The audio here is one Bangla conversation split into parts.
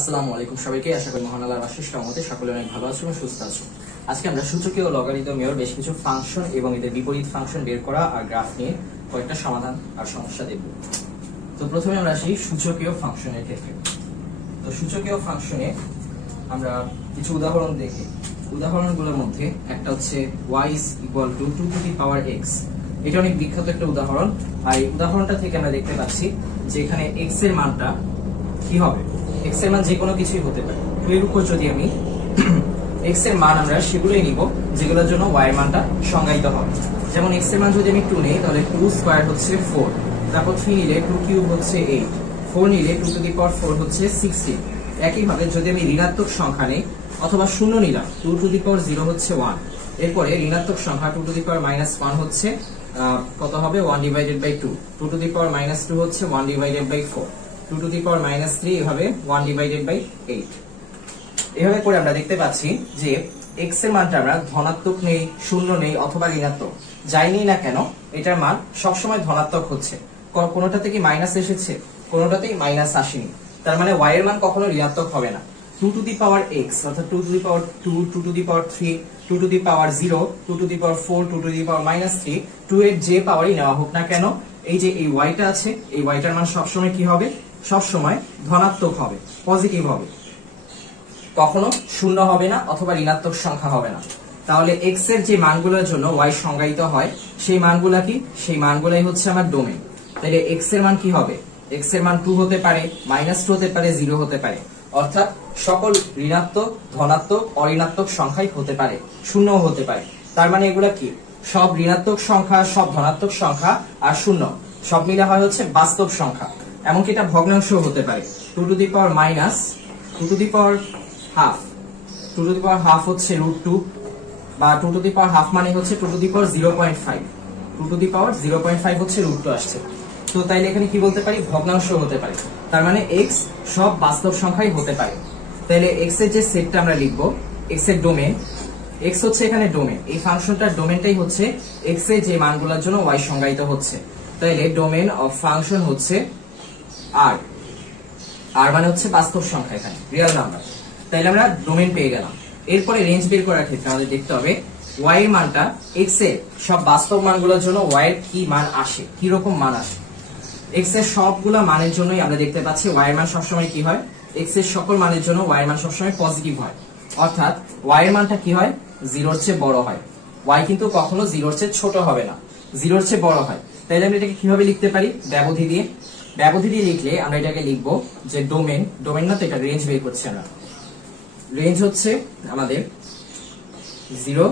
আসসালামু আলাইকুম সবাইকে। আশা করি মহান আল্লাহর অশেষ রহমতে সকলে অনেক ভালো আছো এবং সুস্থ আছো। আজকে আমরা সূচকীয় ও লগারিদমীয় বেশ কিছু ফাংশন এবং এদের বিপরীত ফাংশন বের করা আর গ্রাফ নিয়ে কয়েকটা সমাধান আর সমস্যা দেখব। তো প্রথমে আমরা আসি সূচকীয় ফাংশনের ক্ষেত্রে। তো সূচকীয় ফাংশনে আমরা কিছু উদাহরণ দেখি। উদাহরণগুলোর মধ্যে একটা হচ্ছে y = 2 to the power x। এটা অনেক বিখ্যাত একটা উদাহরণ। আর এই উদাহরণটা থেকে আমরা দেখতে পাচ্ছি যে এখানে x এর মানটা কি হবে। x এর মান যে কোনো কিছুই হতে পারে। তো এর উপর যদি আমি x এর মান আমরা সেগুলোই নিব যেগুলোর জন্য y এর মানটা সংজ্ঞায়িত হবে। যেমন x এর মান যদি আমি 2 নেই তাহলে 2 স্কয়ার হচ্ছে 4, তারপর 3 নিলে 2 কিউব হচ্ছে 8, 4 নিলে 2 to the power 4 হচ্ছে 16। একই ভাবে যদি আমি ঋণাত্মক সংখ্যা নেই অথবা শূন্য নিলাম 2 to the power 0 হচ্ছে 1, এরপরে ঋণাত্মক সংখ্যা 2 to the power -1 হচ্ছে কত হবে 1/2, 2 to the power -2 হচ্ছে 1/4, 2 to the power -3 এভাবে 1/8। এভাবে করে আমরা দেখতে পাচ্ছি যে x এর মানটা আমরা ধনাত্মক নেই, শূন্য নেই অথবা ঋণাত্মক যাই নেই না কেন এটার মান সবসময় ধনাত্মক হচ্ছে। কোনোটা থেকে মাইনাস এসেছে, কোনোটাতেই মাইনাস আসেনি। তার মানে y এর মান কখনো ঋণাত্মক হবে না। 2 to the power x অর্থাৎ 2 to the power 2, 2 to the power 3, 2 to the power 0, 2 to the power 4, 2 to the power -3, 2 এর যে পাওয়ারই নেওয়া হোক না কেন এই যে এই y টা আছে এই y টার মান সবসময় কি হবে, সবসময় ধনাত্মক হবে, পজিটিভ হবে, কখনো শূন্য হবে না অথবা ঋণাত্মক সংখ্যা হবে না। তাহলে x এর যে মানগুলোর জন্য y সংজ্ঞায়িত হয় সেই মানগুলা কি, সেই মানগুলাই হচ্ছে আমার ডোমেন। তাহলে x এর মান কি হবে, x এর মান 2 হতে পারে, -2 হতে পারে, 0 হতে পারে, অর্থাৎ সকল ঋণাত্মক, ধনাত্মক, অঋণাত্মক সংখ্যাই হতে পারে, শূন্যও হতে পারে। তার মানে এগুলা কি, সব ঋণাত্মক সংখ্যা, সব ধনাত্মক সংখ্যা আর শূন্য সব মিলে হয় হচ্ছে বাস্তব সংখ্যা। এমনকি এটা ভগ্নাংশও হতে পারে। 2 to the power -2 to the power half, 2 to the power half হচ্ছে √2 বা 2 to the power half মানে হচ্ছে 2 to the power 0.5, 2 to the power 0.5 হচ্ছে √2 আসছে। তো তাইলে এখানে কি বলতে পারি, ভগ্নাংশ হতে পারে। তার মানে x সব বাস্তব সংখ্যাই হতে পারে। তাইলে x এর যে সেটটা আমরা লিখবো, x এর ডোমেন, x হচ্ছে এখানে ডোমেন, এই ফাংশনটার ডোমেনটাই হচ্ছে x এর যে মানগুলোর জন্য y সংজ্ঞায়িত হচ্ছে। তাইলে ডোমেন অফ ফাংশন হচ্ছে r, r মানে হচ্ছে বাস্তব সংখ্যা, এখানে রিয়েল নাম্বার। তাইলে আমরা ডোমেন পেয়ে গেলাম। এরপরে রেঞ্জ বের করার ক্ষেত্রে আমাদের দেখতে হবে y এর মানটা x এর সব বাস্তব মানগুলোর জন্য y এর কি মান আসে, কি রকম মান আসে। x এর সবগুলা মানের জন্যই আমরা দেখতে পাচ্ছি y এর মান সবসময় কি হয়, x এর সকল মানের জন্য y এর মান সবসময় পজিটিভ হয়, অর্থাৎ y এর মানটা কি হয়, 0 এর চেয়ে বড় হয়। y কিন্তু কখনো 0 এর চেয়ে ছোট হবে না, 0 এর চেয়ে বড় হয়। তাইলে আমরা এটাকে কিভাবে লিখতে পারি, ব্যবধি দিয়ে। ব্যবধি দিয়ে লিখলে আমরা এটাকে লিখবো যে ডোমেন, ডোমেন না তো এটা রেঞ্জ বের করছি আমরা। রেঞ্জ হচ্ছে আমাদের 0,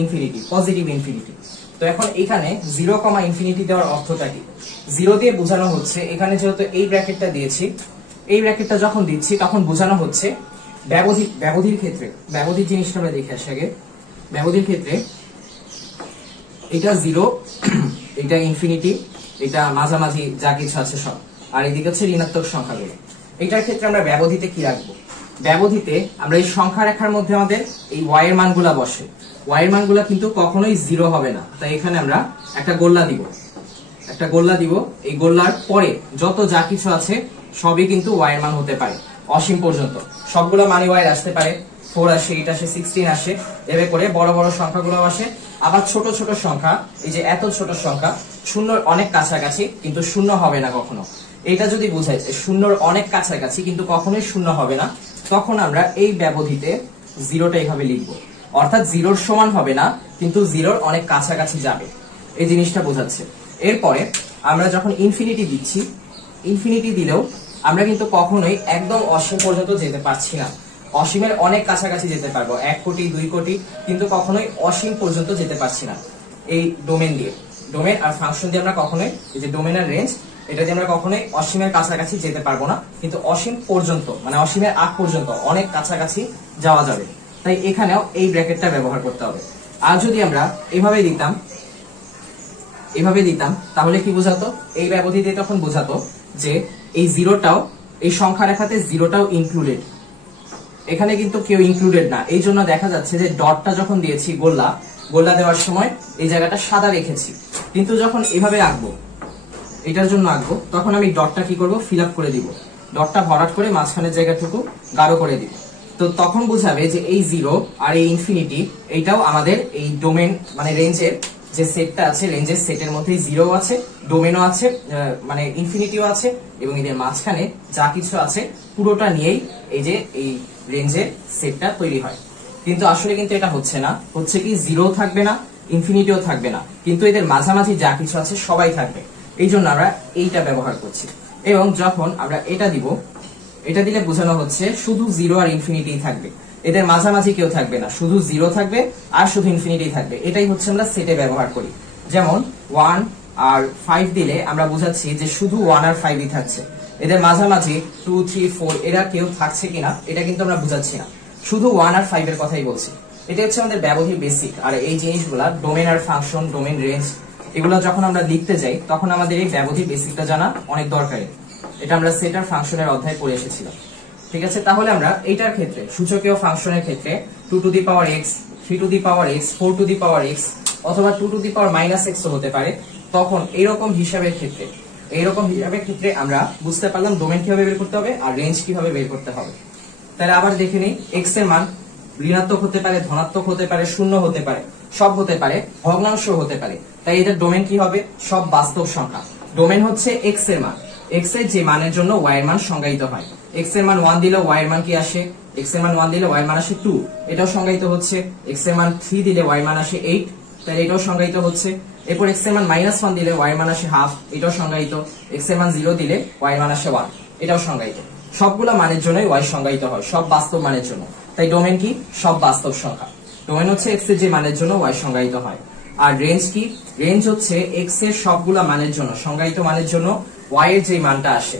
ইনফিনিটি, পজিটিভ ইনফিনিটি। তো এখন এখানে 0, ইনফিনিটি দেওয়ার অর্থটা কি, 0 দিয়ে বোঝানো হচ্ছে এখানে যেহেতু এই ব্র্যাকেটটা দিয়েছি, এই ব্র্যাকেটটা যখন দিচ্ছি তখন বোঝানো হচ্ছে ব্যবধি। ব্যবধির ক্ষেত্রে, ব্যবধির জিনিসটা আমরা দেখে আসি আগে। ব্যবধির ক্ষেত্রে এটা 0, এটা ইনফিনিটি, এটা মাঝামাঝি যা কিছু আছে সব, আর এদিকে হচ্ছে ঋণাত্মক সংখ্যাগুলো। এটার ক্ষেত্রে আমরা ব্যবধিতে কি রাখবো, ব্যবধিতে আমরা এই সংখ্যা রেখার মধ্যে আমাদের এই y এর মানগুলা বসে, y এর মানগুলা কিন্তু কখনোই 0 হবে না। তাই এখানে আমরা একটা গোল্লা দিব, একটা গোল্লা দিব। এই গোল্লার পরে যত যা কিছু আছে সবই কিন্তু y এর মান হতে পারে, অসীম পর্যন্ত সবগুলো মানে y এর আসতে পারে, 4 আসে, 8 আসে, 16 আসে, এভাবে করে বড় বড় সংখ্যাগুলো আসে। আবার ছোট ছোট সংখ্যা, এই যে এত ছোট সংখ্যা শূন্যর অনেক কাছাকাছি কিন্তু শূন্য হবে না কখনো। এটা যদি বোঝায় শূন্যর অনেক কাছাকাছি কিন্তু কখনোই শূন্য হবে না, তখন আমরা এই ব্যবধিতে 0টা এইভাবে লিখবো, অর্থাৎ 0 সমান হবে না কিন্তু 0 অনেক কাছাকাছি যাবে, এই জিনিসটা বোঝাচ্ছে। এরপরে আমরা যখন ইনফিনিটি দিচ্ছি, ইনফিনিটি দিলেও আমরা কিন্তু কখনোই একদম অসীম পর্যন্ত যেতে পারছি না, অসীমের অনেক কাছাকাছি যেতে পারবো, 1 কোটি 2 কোটি, কিন্তু কখনোই অসীম পর্যন্ত যেতে পারছি না। এই ডোমেন দিয়ে, ডোমেন আর ফাংশন দিয়ে আমরা কখনোই, এই যে ডোমেন আর রেঞ্জ, এটা দিয়ে আমরা কখনোই অসীমের কাছাকাছি যেতে পারবো না, কিন্তু অসীম পর্যন্ত মানে অসীমের আগ পর্যন্ত অনেক কাছাকাছি যাওয়া যাবে। তাই এখানেও এই ব্র্যাকেটটা ব্যবহার করতে হবে। আর যদি আমরা এভাবে দিতাম, এভাবে দিতাম তাহলে কি বোঝাতো, এই ব্যবধি দিয়ে তখন বোঝাতো যে এই 0টাও, এই সংখ্যা রেখাতে 0টাও ইনক্লুডেড, এখানে কিন্তু কেউ ইনক্লুডেড না। এই জন্য দেখা যাচ্ছে যে ডটটা যখন দিয়েছি গোল্লা, গোল্লা দেওয়ার সময় এই জায়গাটা সাদা রেখেছি, কিন্তু যখন এভাবে আঁকবো, এটার জন্য আঁকবো তখন আমি ডটটা কি করব, ফিল আপ করে দিব। ডটটা ভরাট করে মাঝখানের জায়গাটুকু গাঢ় করে দিব। তো তখন বোঝাবে যে এই 0 আর এই ইনফিনিটি এইটাও আমাদের এই ডোমেন মানে রেঞ্জের যে সেটটা আছে, রেঞ্জের সেটের মধ্যে 0 আছে, ডোমেনও আছে, মানে ইনফিনিটিও আছে, এবং এদের মাঝখানে যা কিছু আছে পুরোটা নিয়েই এই যে এই রেঞ্জের সেটটা তৈরি হয়। কিন্তু আসলে কিন্তু এটা হচ্ছে না, হচ্ছে কি 0 থাকবে না, ইনফিনিটিও থাকবে না, কিন্তু এদের মাঝামাঝি যা কিছু আছে সবাই থাকবে। এই জন্য আমরা এইটা ব্যবহার করছি। এবং যখন আমরা এটা দিব, এটা দিলে বোঝানো হচ্ছে শুধু 0 আর ইনফিনিটি থাকবে, এদের মাঝামাঝি কেউ থাকবে না, শুধু 0 থাকবে আর শুধু ইনফিনিটি থাকবে। এটাই হচ্ছে আমরা সেটে ব্যবহার করি। যেমন 1 আর 5 দিলে আমরা বোঝাচ্ছি যে শুধু 1 আর 5ই থাকছে, এদের মাঝামাঝি 2 3 4 এরা কেউ থাকছে কিনা এটা কিন্তু আমরা বোঝাচ্ছি না, শুধু 1 আর 5 এর কথাই বলছি। এটা হচ্ছে আমাদের ব্যবধি বেসিক। আর এই জিনিসগুলা ডোমেন আর ফাংশন, ডোমেন রেঞ্জ, এগুলো যখন আমরা লিখতে যাই তখন আমাদের এই ব্যবধি বেসিকটা জানা অনেক দরকারি। এটা আমরা সেট আর ফাংশনের অধ্যায় পড়ে এসেছিলাম। ঠিক আছে, তাহলে আমরা এইটার ক্ষেত্রে সূচকীয় ফাংশনের ক্ষেত্রে 2 to the power x, 3 to the power x, 4 to the power x অথবা 2 টু দি পাওয়ার -x হতে পারে। তখন এইরকম হিসাবের ক্ষেত্রে আমরা বুঝতে পারলাম ডোমেন কিভাবে বের করতে হবে আর রেঞ্জ কিভাবে বের করতে হবে। তাহলে আবার দেখে নিই, x এর মান ঋণাত্মক হতে পারে, ধনাত্মক হতে পারে, শূন্য হতে পারে, সব হতে পারে, ভগ্নাংশ হতে পারে। তাই এটার ডোমেন কি হবে? সব বাস্তব সংখ্যা। ডোমেন হচ্ছে x এর মান, x এর যে মানের জন্য y এর মান সংজ্ঞায়িত হয়। x এর মান 1 দিলে y এর মান কি আসে? x এর মান 1 দিলে y এর মান আসে 2, এটাও সংজ্ঞায়িত হচ্ছে। x এর মান 3 দিলে y এর মান আসে 8, তাই এটাও সংজ্ঞায়িত হচ্ছে। এরপর x এর মান -1 দিলে y এর মান আসে হাফ, এটাও সংজ্ঞায়িত। x এর মান 0 দিলে y এর মান আসে 1, এটাও সংজ্ঞায়িত। সবগুলা মানের জন্যই y সংজ্ঞায়িত হয়, সব বাস্তব মানের জন্য। তাই ডোমেন কি? সব বাস্তব সংখ্যা। ডোমেন হচ্ছে x এর যে মানের জন্য y সংজ্ঞায়িত হয়। আর রেঞ্জ কি? রেঞ্জ হচ্ছে x এর সবগুলা মানের জন্য, সংজ্ঞায়িত মানের জন্য y এর যে মানটা আসে।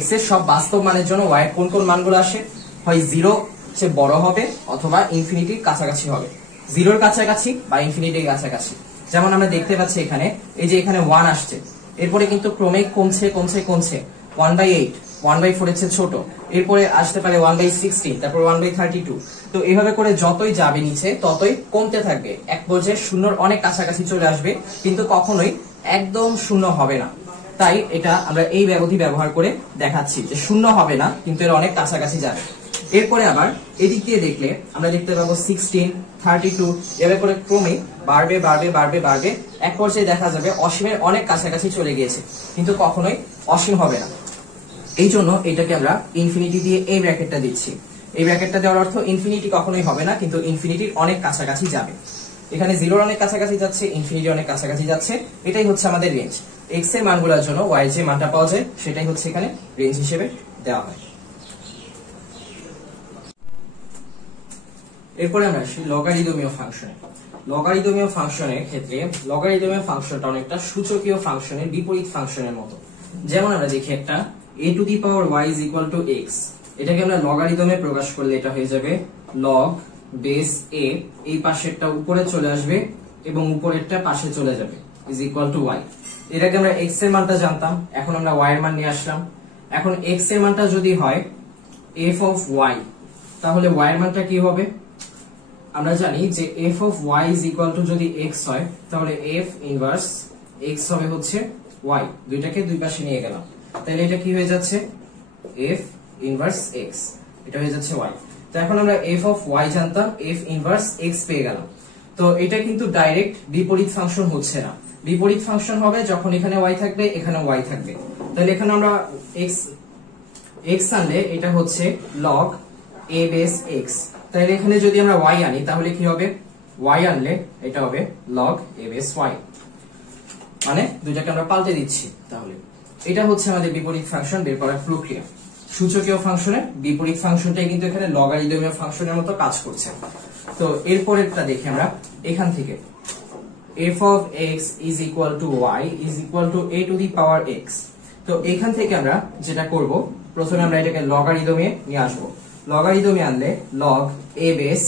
x এর সব বাস্তব মানের জন্য y এর কোন কোন মানগুলো আসে? হয় 0 চেয়ে বড় হবে অথবা ইনফিনিটির কাছাকাছি হবে, 0 এর কাছাকাছি বা ইনফিনিটির কাছাকাছি। যেমন আমরা দেখতে পাচ্ছি এখানে, এই যে এখানে 1 আসছে, এরপরে কিন্তু ক্রমিক কমছে কমছে কমছে, 1/8, 1/4 এর চেয়ে ছোট, এরপরে আসতে পারে 1/16, তারপর 1/32। তো এইভাবে করে যতই যাবে নিচে ততই কমতে থাকবে, এক পর্যায়ে শূন্যর অনেক কাছাকাছি চলে আসবে, কিন্তু কখনোই একদম শূন্য হবে না। তাই এটা আমরা এই ব্যবধি ব্যবহার করে দেখাচ্ছি যে শূন্য হবে না, কিন্তু এর অনেক কাছাকাছি যাবে। এরপরে আবার এদিক দিয়ে দেখলে আমরা দেখতে পাবো 16, 32 এভাবে করে ক্রমে বাড়বে বাড়বে বাড়বে বাড়বে, এক পর্যায়ে দেখা যাবে অসীমের অনেক কাছাকাছি চলে গিয়েছে, কিন্তু কখনোই অসীম হবে না। এই জন্য এটাকে আমরা ইনফিনিটি দিয়ে এই ব্র্যাকেটটা দিচ্ছি। এই ব্র্যাকেটটা দেওয়ার অর্থ ইনফিনিটি কখনোই হবে না, কিন্তু ইনফিনিটির অনেক কাছাকাছি যাবে। এখানে 0 অনেক কাছাকাছি যাচ্ছে, ইনফিনিটি অনেক কাছাকাছি যাচ্ছে, এটাই হচ্ছে আমাদের রেঞ্জ। x এর মানগুলোর জন্য y এর যে মানটা পাওয়া যায় সেটাই হচ্ছে এখানে রেঞ্জ হিসেবে দেওয়া হয়। এরপরে আমরা আসি লগারিদমীয় ফাংশনে। লগারিদমীয় ফাংশনের ক্ষেত্রে লগারিদমীয় ফাংশনটা অনেকটা সূচকীয় ফাংশনের বিপরীত ফাংশনের মতো। যেমন আমরা দেখি একটা a to the power y is equal two x, এটাকে আমরা লগারিদমে প্রকাশ করলে এটা হয়ে যাবে log বেস a, এই পাশেরটা উপরে চলে আসবে এবং উপরেরটা পাশে চলে যাবে, ইজ ইকুয়াল টু y। এটাকে আমরা x এর মানটা জানতাম, এখন আমরা y এর মান নিয়ে আসলাম। এখন x এর মানটা যদি হয় f অফ y, তাহলে y এর মানটা কি হবে? আমরা জানি যে f of y is equal two যদি x হয়, তাহলে f ইনভার্স x হবে হচ্ছে y। দুইটাকে দুই পাশে নিয়ে গেলাম, তাহলে এটা কি হয়ে যাচ্ছে? f ইনভার্স x, এটা হয়ে যাচ্ছে y। তো এখন আমরা f অফ y জানতাম, f ইনভার্স x পেয়ে গেলাম। তো এটা কিন্তু ডাইরেক্ট বিপরীত ফাংশন হচ্ছে না, বিপরীত ফাংশন হবে যখন এখানে y থাকবে এখানে y থাকবে। তাহলে এখানে আমরা x আনলে এটা হচ্ছে log a বেস x, তাহলে এখানে যদি আমরা y আনি তাহলে কি হবে? y আনলে এটা হবে log a বেস y, মানে দুইটাকে আমরা পাল্টে দিচ্ছি। তাহলে এটা হচ্ছে আমাদের বিপরীত ফাংশন বের করার প্রক্রিয়া। সূচকীয় ফাংশনের বিপরীত ফাংশনটাই কিন্তু এখানে লগারিদমীয় ফাংশনের মতো কাজ করছে। তো এরপরেরটা দেখি আমরা, এখান থেকে f of x is equal to y is equal to a to the power x। তো এখান থেকে আমরা যেটা করব, প্রথমে আমরা এটাকে লগারিদমে নিয়ে আসব। লগারিদমে আনলে log a বেস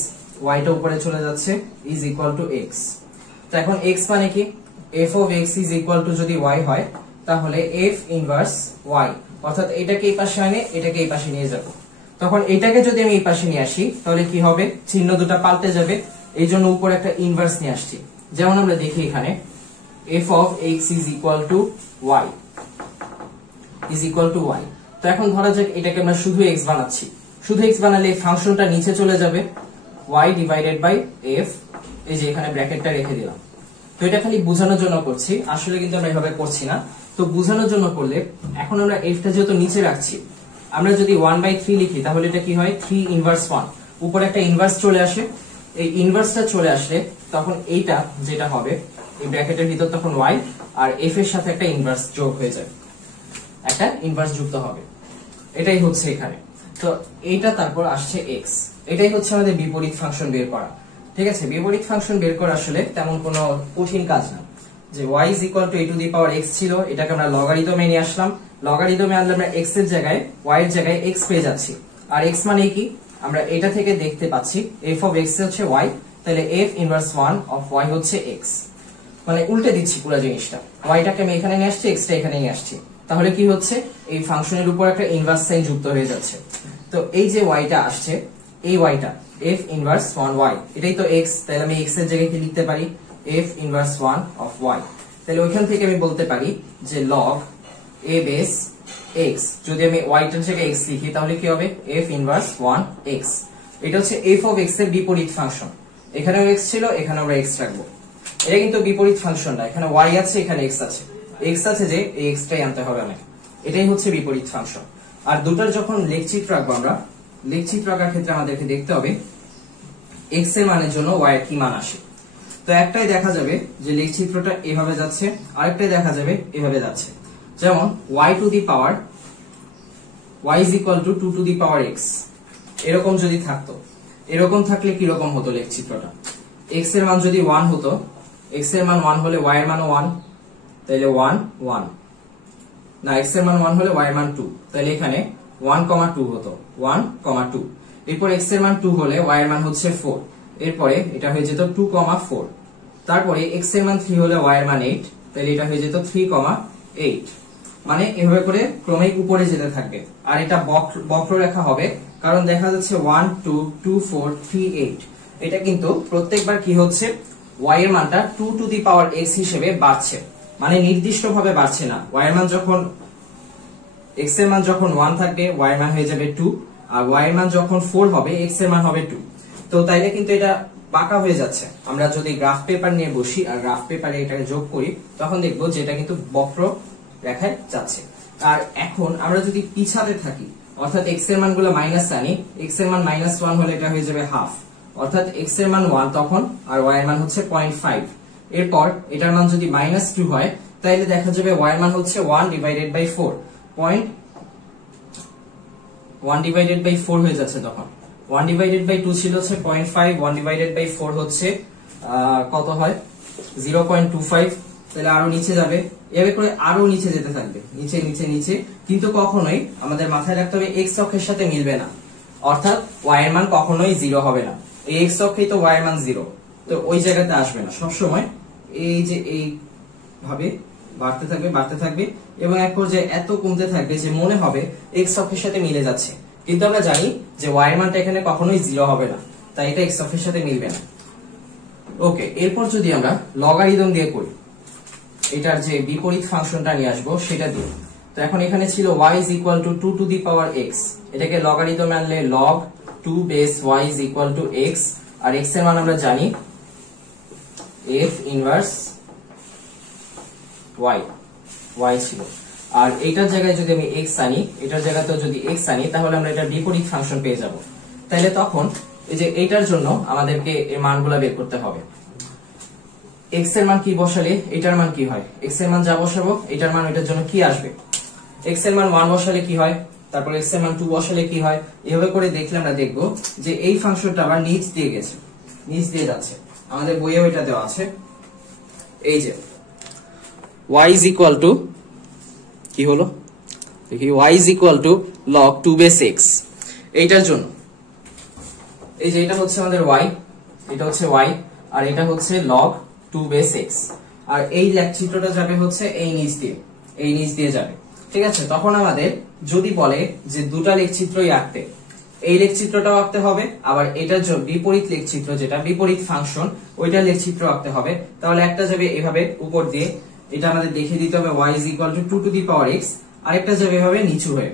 y টা উপরে চলে যাচ্ছে is equal to x। তো এখন x মানে কি? f of x is equal to যদি y হয় তাহলে f ইনভার্স y, অর্থাৎ এটাকে এই পাশে আনে এটাকে এই পাশে নিয়ে যাব। তখন এটাকে যদি আমি এই পাশে নিয়ে আসি তাহলে কি হবে? চিহ্ন দুটো পাল্টে যাবে, এই জন্য উপরে একটা ইনভার্স নিয়ে আসছি। যেমন আমরা দেখি এখানে f of x is equal to y is equal to y, তো এখন ধরা যাক এটাকে আমরা শুধু x বানাচ্ছি, শুধু x বানালে এই ফাংশনটা নিচে চলে যাবে y ডিভাইডেড বাই f, এই যে এখানে ব্র্যাকেটটা রেখে দিলাম। তো এটা খালি বোঝানোর জন্য করছি, আসলে কিন্তু আমরা এভাবে করছি না। তো বোঝানোর জন্য করলে এখন আমরা f টা যেহেতু নিচে রাখছি, আমরা যদি 1/3 লিখি তাহলে এটা কি হয় 3 ইনভার্স 1, উপরে একটা ইনভার্স চলে আসে। এই ইনভার্সটা চলে আসলে তখন এইটা যেটা হবে এই ব্র্যাকেটের ভিতর তখন y আর f এর সাথে একটা ইনভার্স যোগ হয়ে যাবে, একটা ইনভার্স যুক্ত হবে। এটাই হচ্ছে এখানে। তো এইটা তারপর আসছে x, এটাই হচ্ছে আমাদের বিপরীত ফাংশন বের করা। ঠিক আছে, বিপরীত ফাংশন বের করা আসলে তেমন কোনো কঠিন কাজ না। যে y a to the power x ছিল, এটাকে আমরা লগারিদমে নিয়ে আসলাম, লগারিদমে আনলে আমরা x এর জায়গায় y এর জায়গায় x পেয়ে যাচ্ছি। আর x মানে কি, আমরা এটা থেকে দেখতে পাচ্ছি f of x হচ্ছে y, তাহলে f ইনভার্স 1 of y হচ্ছে x। মানে উল্টে দিচ্ছি পুরো জিনিসটা, y টাকে আমি এখানে নিয়ে আসছি, x টা এখানে নিয়ে আসছি, তাহলে কি হচ্ছে এই ফাংশনের উপর একটা ইনভার্স সাইন যুক্ত হয়ে যাচ্ছে। তো এই যে y টা আসছে, এই y টা f ইনভার্স 1y, এটাই তো x, তাহলে আমি x এর জায়গায় কি লিখতে পারি f ইনভার্স 1 of y। তাহলে ওইখান থেকে আমি বলতে পারি যে log a বেস x, যদি আমি y টার জায়গায় x লিখি তাহলে কি হবে f ইনভার্স 1x। এটা হচ্ছে f of x এর বিপরীত ফাংশন, এখানেও x ছিল, এখানেও আমরা x রাখবো। এটা কিন্তু বিপরীত ফাংশন না, এখানে y আছে, এখানে x আছে, x আছে যে এই x টাই আনতে হবে আমাকে, এটাই হচ্ছে বিপরীত ফাংশন। আর দুটার যখন লেখচিত্র রাখবো আমরা, লেখচিত্র রাখার ক্ষেত্রে আমাদেরকে দেখতে হবে x এর মানের জন্য y এর কি মান আসে। তো একটাই দেখা যাবে যে লেখচিত্রটা এভাবে যাচ্ছে, আরেকটাই দেখা যাবে এভাবে যাচ্ছে। যেমন y to the power y is equal to 2 to the power x, এরকম যদি থাকতো, এরকম থাকলে কি রকম হতো লেখচিত্রটা, x এর মান যদি 1 হতো, x এর মান 1 হলে y এর মানও 1, তাহলে 1 1 না, x এর মান 1 হলে y এর মান 2, তাহলে এখানে 1,2 হতো 1,2। এরপর x এর মান 2 হলে y এর মান হচ্ছে 4, এরপরে এটা হয়ে যেত 2,4। তারপরে x এর মান 3 হলে y এর মান 8, তাহলে এটা হয়ে যেত 3,8। মানে এভাবে করে ক্রমিক উপরে যেতে থাকবে, আর এটা বক্ররেখা হবে, কারণ দেখা যাচ্ছে 1 2 2 4 3 8, এটা কিন্তু প্রত্যেকবার কি হচ্ছে y এর মানটা 2 টু দি পাওয়ার x হিসেবে বাড়ছে, মানে নির্দিষ্টভাবে বাড়ছে না। y এর মান যখন x এর মান যখন 1 থাকবে y এর মান হয়ে যাবে 2, আর y এর মান যখন 4 হবে x এর মান হবে 2। তো তাইলে কিন্তু এটা বাঁকা হয়ে যাচ্ছে। আমরা যদি গ্রাফ পেপার নিয়ে বসি আর গ্রাফ পেপারে এটাকে যোগ করি, তখন দেখবো যে এটা কিন্তু বক্র রেখায় যাচ্ছে। আর এখন আমরা যদি পিছাতে থাকি, অর্থাৎ x এর মানগুলো মাইনাস আনি, x এর মান -1 হলে এটা হয়ে যাবে হাফ, অর্থাৎ x এর মান 1 তখন, আর y এর মান হচ্ছে 0.5। এরপর এটার মান যদি -2 হয়, তাহলে দেখা যাবে y এর মান হচ্ছে 1 ডিভাইডেড বাই 4, 1 ডিভাইডেড বাই 4 হয়ে যাচ্ছে তখন। 1 ডিভাইডেড বাই 2 ছিল হচ্ছে 0.5, 1 ডিভাইডেড বাই 4 হচ্ছে কত হয় 0.25, তাহলে আরো নিচে যাবে, এভাবে করে আরো নিচে যেতে থাকবে, নিচে নিচে নিচে। কিন্তু কখনোই আমাদের মাথায় রাখতে হবে x অক্ষের সাথে মিলবে না, অর্থাৎ y এর মান কখনোই 0 হবে না। এই x অক্ষেই তো y এর মান 0, তো ওই জায়গাতে আসবে না। সবসময় এই যে এই ভাবে বাড়তে থাকবে বাড়তে থাকবে, এবং এক পর্যায়ে এত কমতে থাকবে যে মনে হবে x অক্ষের সাথে মিলে যাচ্ছে, কিন্তু আমরা জানি যে y এর মানটা এখানে কখনোই 0 হবে না, তাই এটা x অক্ষের সাথে মিলবে না। ওকে, এরপর যদি আমরা লগারিদম দিয়ে করি, এটার যে বিপরীত ফাংশনটা নিয়ে আসবো সেটা দিয়ে। তো এখন এখানে ছিল y is equal to 2 to the power x, এটাকে লগারিদমে আনলে log 2 base y is equal to x, R x এর মান আমরা জানি f ইনভার্স y ছিল। আর এইটার জায়গায় যদি আমি x আনি, এটার জায়গাতেও যদি x আনি, তাহলে আমরা এটার বিপরীত ফাংশন পেয়ে যাব। তাহলে তখন এই যে এইটার জন্য আমাদেরকে এর মানগুলো বের করতে হবে। x এর মান কি বসালে এটার মান কি হয়, x এর মান যা বসাবো এটার মান এটার জন্য কি আসবে। x এর মান 1 বসালে কি হয়, তারপর x এর মান 2 বসালে কি হয়, এভাবে করে দেখলে আমরা দেখবো যে এই ফাংশনটা আবার নিচ দিয়ে গেছে, নিচ দিয়ে যাচ্ছে। আমাদের বইয়েও এটা দেওয়া আছে, এই যে y is equal to কি হলো দেখি, y is equal to log 2 base x, এইটার জন্য এই যে এটা হচ্ছে আমাদের y, এটা হচ্ছে y, আর এটা হচ্ছে log 2 base x, আর এই লেখচিত্রটা যাবে হচ্ছে এই নিচ দিয়ে, এই নিচ দিয়ে যাবে। ঠিক আছে, তখন আমাদের যদি বলে যে দুটা লেখচিত্রই আঁকতে, এই লেখচিত্রটাও আঁকতে হবে, আবার এটার বিপরীত লেখচিত্র যেটা বিপরীত ফাংশন ওইটার লেখচিত্র আঁকতে হবে, তাহলে একটা যাবে এভাবে উপর দিয়ে, এটা আমাদের দেখিয়ে দিতে হবে y is equal to 2 to the power x, আরেকটা যাবে এভাবে নিচু হয়ে।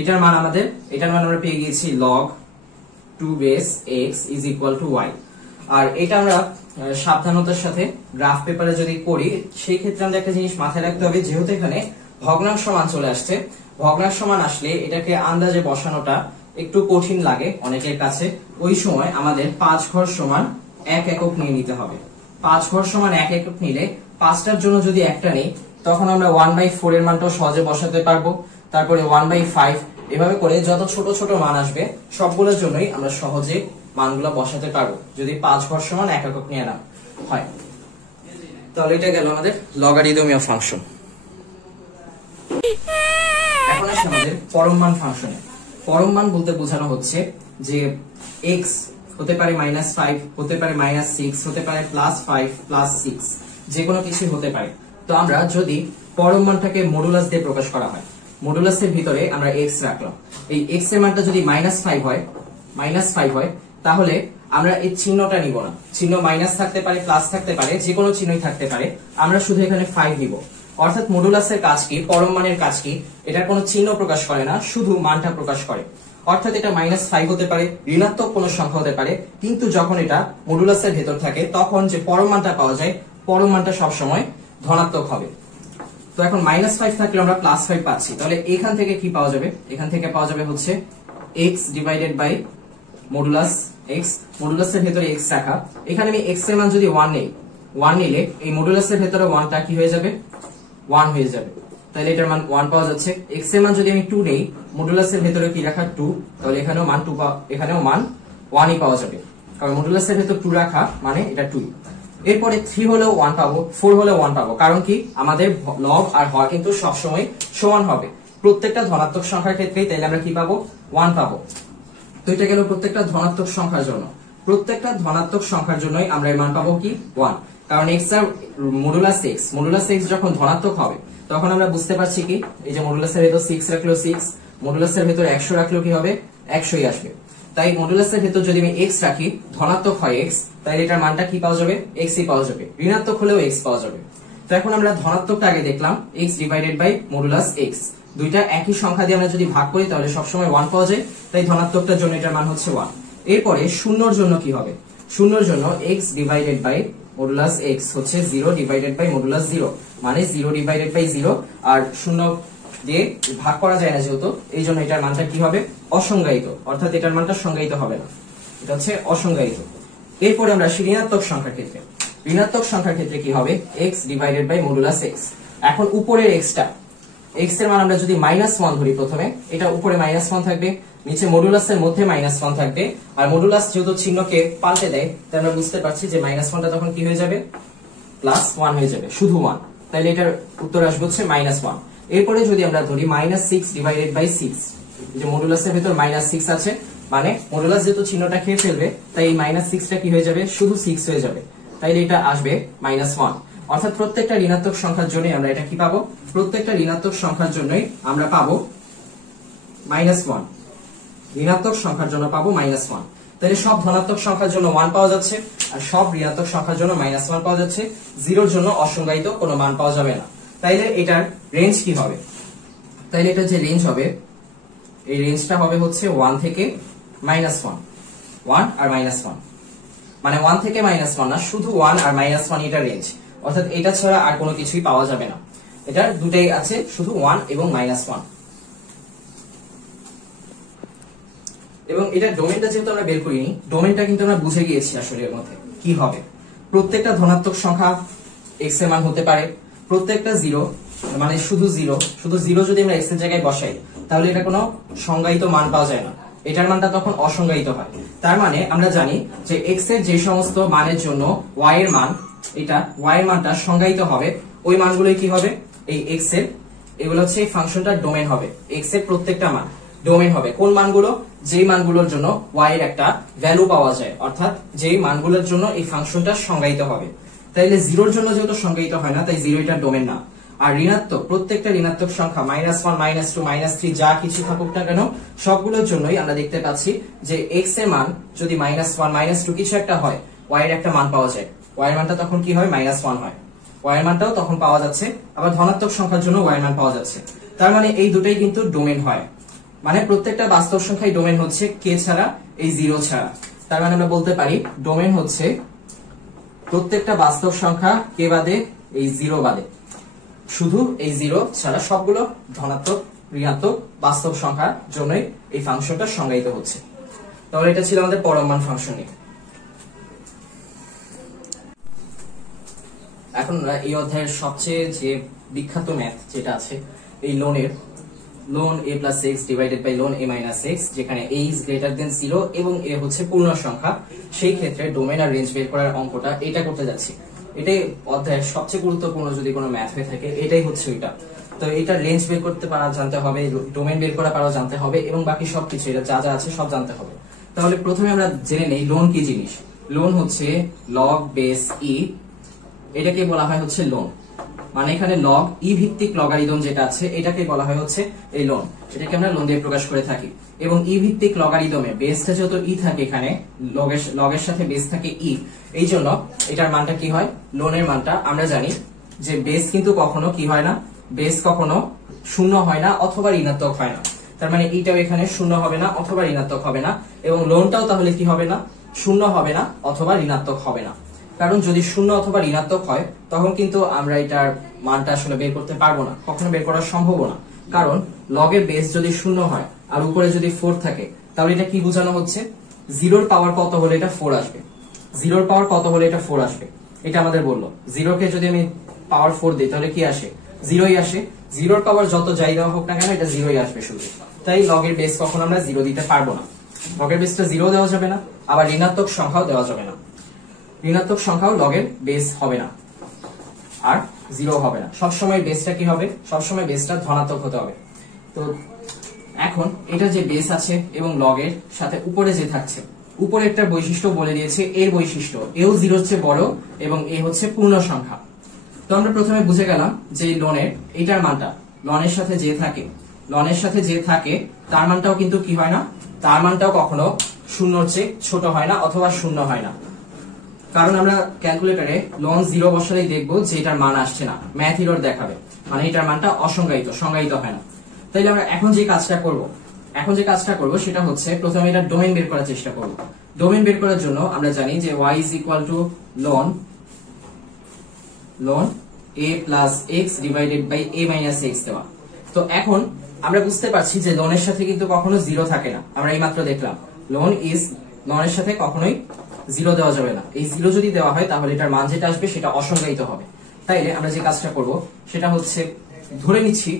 এটার মান আমরা পেয়ে গিয়েছি log 2 base x is equal two y। আর এটা আমরা সাবধানতার সাথে গ্রাফ পেপারে যদি করি সেই ক্ষেত্রে আমাদের একটা জিনিস মাথায় রাখতে হবে, যেহেতু এখানে ভগ্নাংশ মান চলে আসছে, ভগ্নাংশ মান আসলে এটাকে আন্দাজে বসানোটা একটু কঠিন লাগে অনেকের কাছে। ওই সময় আমাদের 5 ঘর সমান 1 একক নিয়ে নিতে হবে। 5 ঘর সমান 1 একক নিলে 5টার জন্য যদি একটা নেই তখন আমরা 1/4 এর মানটাও সহজে বসাতে পারবো। তারপরে 1/5 এভাবে করে যত ছোট ছোট মান আসবে সবগুলোর জন্যই আমরা সহজে মানগুলো বসাতে পারবো যদি 5 ঘর সমান 1 একক নিয়ে না হয়। তাহলে এটা গেল আমাদের লগারিদমীয় ফাংশন। এখন আসি আমাদের পরম মান ফাংশনে। পরম মান বলতে বোঝানো হচ্ছে যে x হতে পারে -5, হতে পারে -6, হতে পারে +5, +6, যে কোনো কিছু হতে পারে। তো আমরা যদি পরম মানটাকে মডুলাস দিয়ে প্রকাশ করা হয়, মডুলাসের ভিতরে আমরা x রাখলাম, এই x এর মানটা যদি -5 হয় তাহলে আমরা এই চিহ্নটা নিব না। চিহ্ন মাইনাস থাকতে পারে, প্লাস থাকতে পারে, যে কোনো চিহ্নই থাকতে পারে, আমরা শুধু এখানে 5 নিব। অর্থাৎ মডুলাসের কাজ কি, পরম মানের কাজ কি, এটার কোনো চিহ্ন প্রকাশ করে না, শুধু মানটা প্রকাশ করে। অর্থাৎ এটা -5 হতে পারে, ঋণাত্মক কোনো সংখ্যা হতে পারে, কিন্তু যখন এটা মডুলাসের ভেতর থাকে তখন যে পরম মানটা পাওয়া যায়, পরম মানটা সবসময় ধনাত্মক হবে। তো এখন -5 থাকলে আমরা +5 পাচ্ছি, তাহলে এখান থেকে কি পাওয়া যাবে? এখান থেকে পাওয়া যাবে হচ্ছে x divided by modulus x। মডুলাসের ভেতরে x রাখা, এখানে আমি x এর মান যদি 1 নেই, 1 নিলে এই মডুলাসের ভেতরে 1টা কি হয়ে যাবে? 1 হয়ে যাবে। তাহলে এটার মান 1 পাওয়া যাচ্ছে। x এর মান যদি আমি 2 নেই, মডুলাসের ভেতরে কি রাখা? 2, তাহলে এখানেও মান 2, এখানেও মান 1ই পাওয়া যাবে, কারণ মডুলাসের ভেতর 2 রাখা মানে এটা 2। এরপরে 3 হলেও 1 পাবো, 4 হলেও 1 পাবো, কারণ কি আমাদের লব আর হর কিন্তু সবসময় সমান হবে প্রত্যেকটা ধনাত্মক সংখ্যার ক্ষেত্রেই। তাইলে আমরা কি পাবো? 1 পাবো। তো এটা গেল প্রত্যেকটা ধনাত্মক সংখ্যার জন্য। প্রত্যেকটা ধনাত্মক সংখ্যার জন্যই আমরা এর মান পাবো কি? 1, কারণ x এর মডুলাস x যখন ধনাত্মক হবে তখন আমরা বুঝতে পারছি কি, এই যে মডুলাসের ভেতর 6 রাখলেও 6, মডুলাসের ভেতর 100 রাখলেও কি হবে? 100ই আসবে। তাই মডুলাসের ভেতর যদি আমি x রাখি, ধনাত্মক হয় x, তাহলে এটার মানটা কি পাওয়া যাবে? x ই পাওয়া যাবে। ঋণাত্মক হলেও x পাওয়া যাবে। তো এখন আমরা ধনাত্মকটা আগে দেখলাম, x divided by modulus x, দুইটা একই সংখ্যা দিয়ে আমরা যদি ভাগ করি তাহলে সবসময় 1 পাওয়া যায়, তাই ধনাত্মকটার জন্য এটার মান হচ্ছে 1। এরপরে শূন্যর জন্য কি হবে? শূন্যর জন্য x divided by modulus x হচ্ছে 0 ডিভাইডেড বাই মডুলাস 0, মানে 0 ডিভাইডেড বাই 0, আর শূন্য দিয়ে ভাগ করা যায় না যেহেতু, এই জন্য এটার মানটা কি হবে? অসংজ্ঞায়িত, অর্থাৎ এটার মানটা সংজ্ঞায়িত হবে না, এটা হচ্ছে অসংজ্ঞায়িত। এরপরে আমরা ঋণাত্মক সংখ্যার ক্ষেত্রে, ঋণাত্মক সংখ্যার ক্ষেত্রে কি হবে? x divided by modulus x। এখন উপরের x এর মান আমরা যদি -1 ধরি, প্রথমে এটা উপরে -1 থাকবে, নিচে মডুলাসের মধ্যে -1 থাকবে, আর মডুলাস যেহেতু চিহ্নকে পাল্টে দেয় তাই আমরা বুঝতে পারছি যে -1টা তখন কি হয়ে যাবে? +1 হয়ে যাবে, শুধু 1। তাহলে এটার উত্তর আসবে হচ্ছে -1। এরপরে যদি আমরা ধরি -6 ডিভাইডেড বাই 6, যে মডুলাসের ভেতর -6 আছে, মানে মডুলাস যেহেতু চিহ্নটা খেয়ে ফেলবে তাই এই -6টা কি হয়ে যাবে? শুধু 6 হয়ে যাবে, তাইলে এটা আসবে -1। অর্থাৎ প্রত্যেকটা ঋণাত্মক সংখ্যার জন্যই আমরা এটা কি পাবো? প্রত্যেকটা ঋণাত্মক সংখ্যার জন্যই আমরা পাবো -1, ঋণাত্মক সংখ্যার জন্য পাবো -1। তাহলে সব ধনাত্মক সংখ্যার জন্য 1 পাওয়া যাচ্ছে, আর সব ঋণাত্মক সংখ্যার জন্য -1 পাওয়া যাচ্ছে। 0-র জন্য অসংজ্ঞায়িত কোনো মান পাওয়া যাবে না। তাইলে এটার রেঞ্জ কি হবে? তাইলে এটা যে রেঞ্জ হবে, এই রেঞ্জটা হবে হচ্ছে 1 থেকে -1, 1 আর -1, মানে 1 থেকে -1 না, শুধু 1 আর -1 এটা রেঞ্জ। অর্থাৎ এটা ছাড়া আর কোনো কিছুই পাওয়া যাবে না, এটার দুটাই আছে, শুধু 1 এবং -1। এবং এটা ডোমেনটা যেহেতু আমরা বের করিনি, ডোমেনটা কিন্তু আমরা বুঝে গিয়েছি আসলে এর মধ্যে কি হবে। প্রত্যেকটা ধনাত্মক সংখ্যা x এর মান হতে পারে, প্রত্যেকটা 0 মানে শুধু 0 যদি আমরা x এর জায়গায় বসাই তাহলে এটা কোনো সংজ্ঞায়িত মান পাওয়া যায় না, এটার মানটা তখন অসংজ্ঞায়িত হয়। তার মানে আমরা জানি যে x এর যে সমস্ত মানের জন্য y এর মান, এটা y এর মানটা সংজ্ঞায়িত হবে, ওই মানগুলোই কি হবে? এই x এর, এগুলো হচ্ছে এই ফাংশনটার ডোমেন হবে। x এর প্রত্যেকটা মান ডোমেন হবে। কোন মানগুলো? যেই মানগুলোর জন্য y এর একটা ভ্যালু পাওয়া যায়, অর্থাৎ যেই মানগুলোর জন্য এই ফাংশনটা সংজ্ঞায়িত হবে। তাইলে 0-র জন্য যেহেতু সংজ্ঞায়িত হয় না, তাই 0 এটার ডোমেন না। আর ঋণাত্মক, প্রত্যেকটা ঋণাত্মক সংখ্যা -1, -2, -3 যা কিছু থাকুক না কেন, সবগুলোর জন্যই আমরা দেখতে পাচ্ছি যে x এর মান যদি -1, -2 কিছু একটা হয়, y এর একটা মান পাওয়া যায়, y এর মানটা তখন কি হয়? -1 হয়, y এর মানটাও তখন পাওয়া যাচ্ছে। আবার ধনাত্মক সংখ্যার জন্য y এর মান পাওয়া যাচ্ছে। তার মানে এই দুটোই কিন্তু ডোমেন হয়, মানে প্রত্যেকটা বাস্তব সংখ্যায় ডোমেন হচ্ছে কে ছাড়া, এই জিরো ছাড়া। তার মানে আমরা বলতে পারি ডোমেন হচ্ছে প্রত্যেকটা বাস্তব সংখ্যা কে বাদে, এই জিরো বাদে। শুধু এই জিরো ছাড়া সবগুলো ধনাত্মক ঋণাত্মক বাস্তব সংখ্যার জন্যই এই ফাংশনটা সংজ্ঞায়িত হচ্ছে। তাহলে এটা ছিল আমাদের পরম মান ফাংশন নিয়ে। এখন এই অধ্যায়ের সবচেয়ে যে বিখ্যাত ম্যাথ যেটা আছে, এই লোনের ln a plus x divided by ln a minus x, যেখানে a ইজ গ্রেটার দেন 0 এবং a হচ্ছে পূর্ণ সংখ্যা, সেই ক্ষেত্রে ডোমেন আর রেঞ্জ বের করার অঙ্কটা এটা করতে যাচ্ছি। এটাই অধ্যায়ের সবচেয়ে গুরুত্বপূর্ণ যদি কোনো ম্যাথ হয়ে থাকে, এটাই হচ্ছে ওইটা। তো এটা রেঞ্জ বের করতে পারা জানতে হবে, ডোমেন বের করা পারা জানতে হবে, এবং বাকি সবকিছু এটা যা যা আছে সব জানতে হবে। তাহলে প্রথমে আমরা জেনে নেই লোন কি জিনিস। লোন হচ্ছে লগ বেস ই, এটাকে বলা হয় হচ্ছে লোন। মানে এখানে লগ ই ভিত্তিক লগারিদম যেটা আছে এটাকে বলা হয় হচ্ছে এই লোন, এটাকে আমরা লোন দিয়ে প্রকাশ করে থাকি। এবং ই ভিত্তিক লগারিদমে বেসটা যত ই থাকে, এখানে লগের সাথে বেস থাকে ই, এই জন্য এটার মানটা কি হয়, লোনের মানটা আমরা জানি যে বেস কিন্তু কখনো কি হয় না, বেস কখনো শূন্য হয় না অথবা ঋণাত্মক হয় না। তার মানে এইটাও এখানে শূন্য হবে না অথবা ঋণাত্মক হবে না, এবং লোনটাও তাহলে কি হবে না, শূন্য হবে না অথবা ঋণাত্মক হবে না। কারণ যদি শূন্য অথবা ঋণাত্মক হয় তখন কিন্তু আমরা এটার মানটা আসলে বের করতে পারবো না, কখনো বের করা সম্ভব না। কারণ লগের বেস যদি শূন্য হয় আর উপরে যদি 4 থাকে, তাহলে এটা কি বোঝানো হচ্ছে, জিরোর পাওয়ার কত হলে এটা 4 আসবে, জিরোর পাওয়ার কত হলে এটা 4 আসবে, এটা আমাদের বললো। জিরোকে যদি আমি পাওয়ার 4 দিই তাহলে কি আসে, জিরোই আসে। জিরোর পাওয়ার যত যাই দেওয়া হোক না কেন এটা জিরোই আসবে শুধু। তাই লগের বেস কখনো আমরা জিরো দিতে পারবো না, লগের বেসটা জিরো দেওয়া যাবে না, আবার ঋণাত্মক সংখ্যাও দেওয়া যাবে না। ঋণাত্মক সংখ্যাও লগের বেস হবে না আর জিরো হবে না, সবসময় বেসটা কি হবে, সবসময় বেসটা ধনাত্মক হতে হবে। তো এখন এটা যে বেস আছে এবং লগের সাথে উপরে যে থাকছে, উপরে একটা বৈশিষ্ট্য বলে দিয়েছে, এর বৈশিষ্ট্য এও জিরোর চেয়ে বড় এবং এ হচ্ছে পূর্ণ সংখ্যা। তো আমরা প্রথমে বুঝে গেলাম যে লোনের এটার মানটা লনের সাথে যে থাকে, লনের সাথে যে থাকে তার মানটাও কিন্তু কি হয় না, তার মানটাও কখনো শূন্যর চেয়ে ছোট হয় না অথবা শূন্য হয় না। কারণ আমরা ক্যালকুলেটরে লন 0 বসালেই দেখবো যে এটার মান আসছে না, ম্যাথ এরর দেখাবে, মানে এটার মানটা অসংজ্ঞায়িত, সংজ্ঞায়িত হয় না। তাইলে আমরা এখন যে কাজটা করব সেটা হচ্ছে প্রথমে এটা ডোমেন বের করার চেষ্টা করব। ডোমেন বের করার জন্য আমরা জানি যে y is equal to ln a plus x divided by a minus x দেওয়া। তো এখন আমরা বুঝতে পারছি যে লনের সাথে কিন্তু কখনো জিরো থাকে না, আমরা এইমাত্র দেখলাম লনের সাথে কখনোই জিরো দেওয়া যাবে না। এই জিরো যদি দেওয়া হয় তাহলে এটার মান যেটা আসবে সেটা অসংজ্ঞায়িত হবে। তাইলে আমরা যে কাজটা করব সেটা হচ্ছে ধরে নিচ্ছি,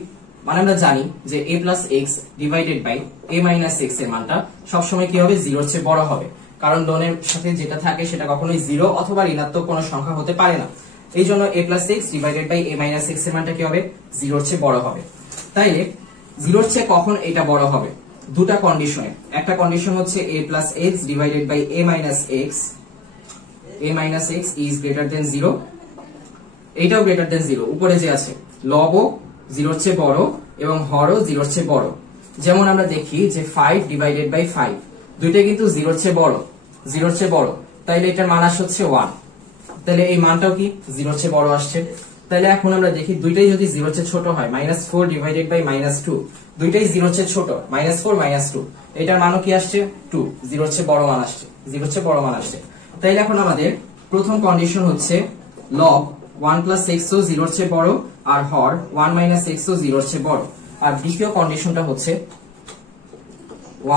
মানে আমরা জানি যে a plus x divided by a minus x এর মানটা সবসময় কি হবে, জিরোর চেয়ে বড় হবে। কারণ লোনের সাথে যেটা থাকে সেটা কখনোই জিরো অথবা ঋণাত্মক কোনো সংখ্যা হতে পারে না। এই জন্য a plus x divided by a minus x এর মানটা কি হবে, জিরোর চেয়ে বড় হবে। তাইলে জিরোর চেয়ে কখন এটা বড় হবে, দুটা কন্ডিশনে। একটা কন্ডিশন হচ্ছে a plus x divided by a minus x is greater than 0, এইটাও গ্রেটার দেন 0, উপরে যে আছে লবও জিরোর চেয়ে বড় এবং হরও জিরোর চেয়ে বড়। যেমন আমরা দেখি যে 5 ডিভাইডেড বাই 5 দুইটা কিন্তু জিরোর চেয়ে বড়, তাইলে এটার মান আসছে 1, তাহলে এই মানটাও কি জিরোর চেয়ে বড় আসছে। তাহলে এখন আমরা দেখি দুইটাই যদি জিরোর চেয়ে ছোট হয়, -4 ডিভাইডেড বাই -2 দুইটাই জিরোর চেয়ে ছোট, -4 -2 এটার মানও কি আসছে 2, জিরোর চেয়ে বড় মান আসছে, তাইলে এখন আমাদের প্রথম কন্ডিশন হচ্ছে লগ 1 প্লাস এক্স ও জিরোর চেয়ে বড় আর হর 1 মাইনাস এক্স ও জিরোর চেয়ে বড়। আর দ্বিতীয় কন্ডিশনটা হচ্ছে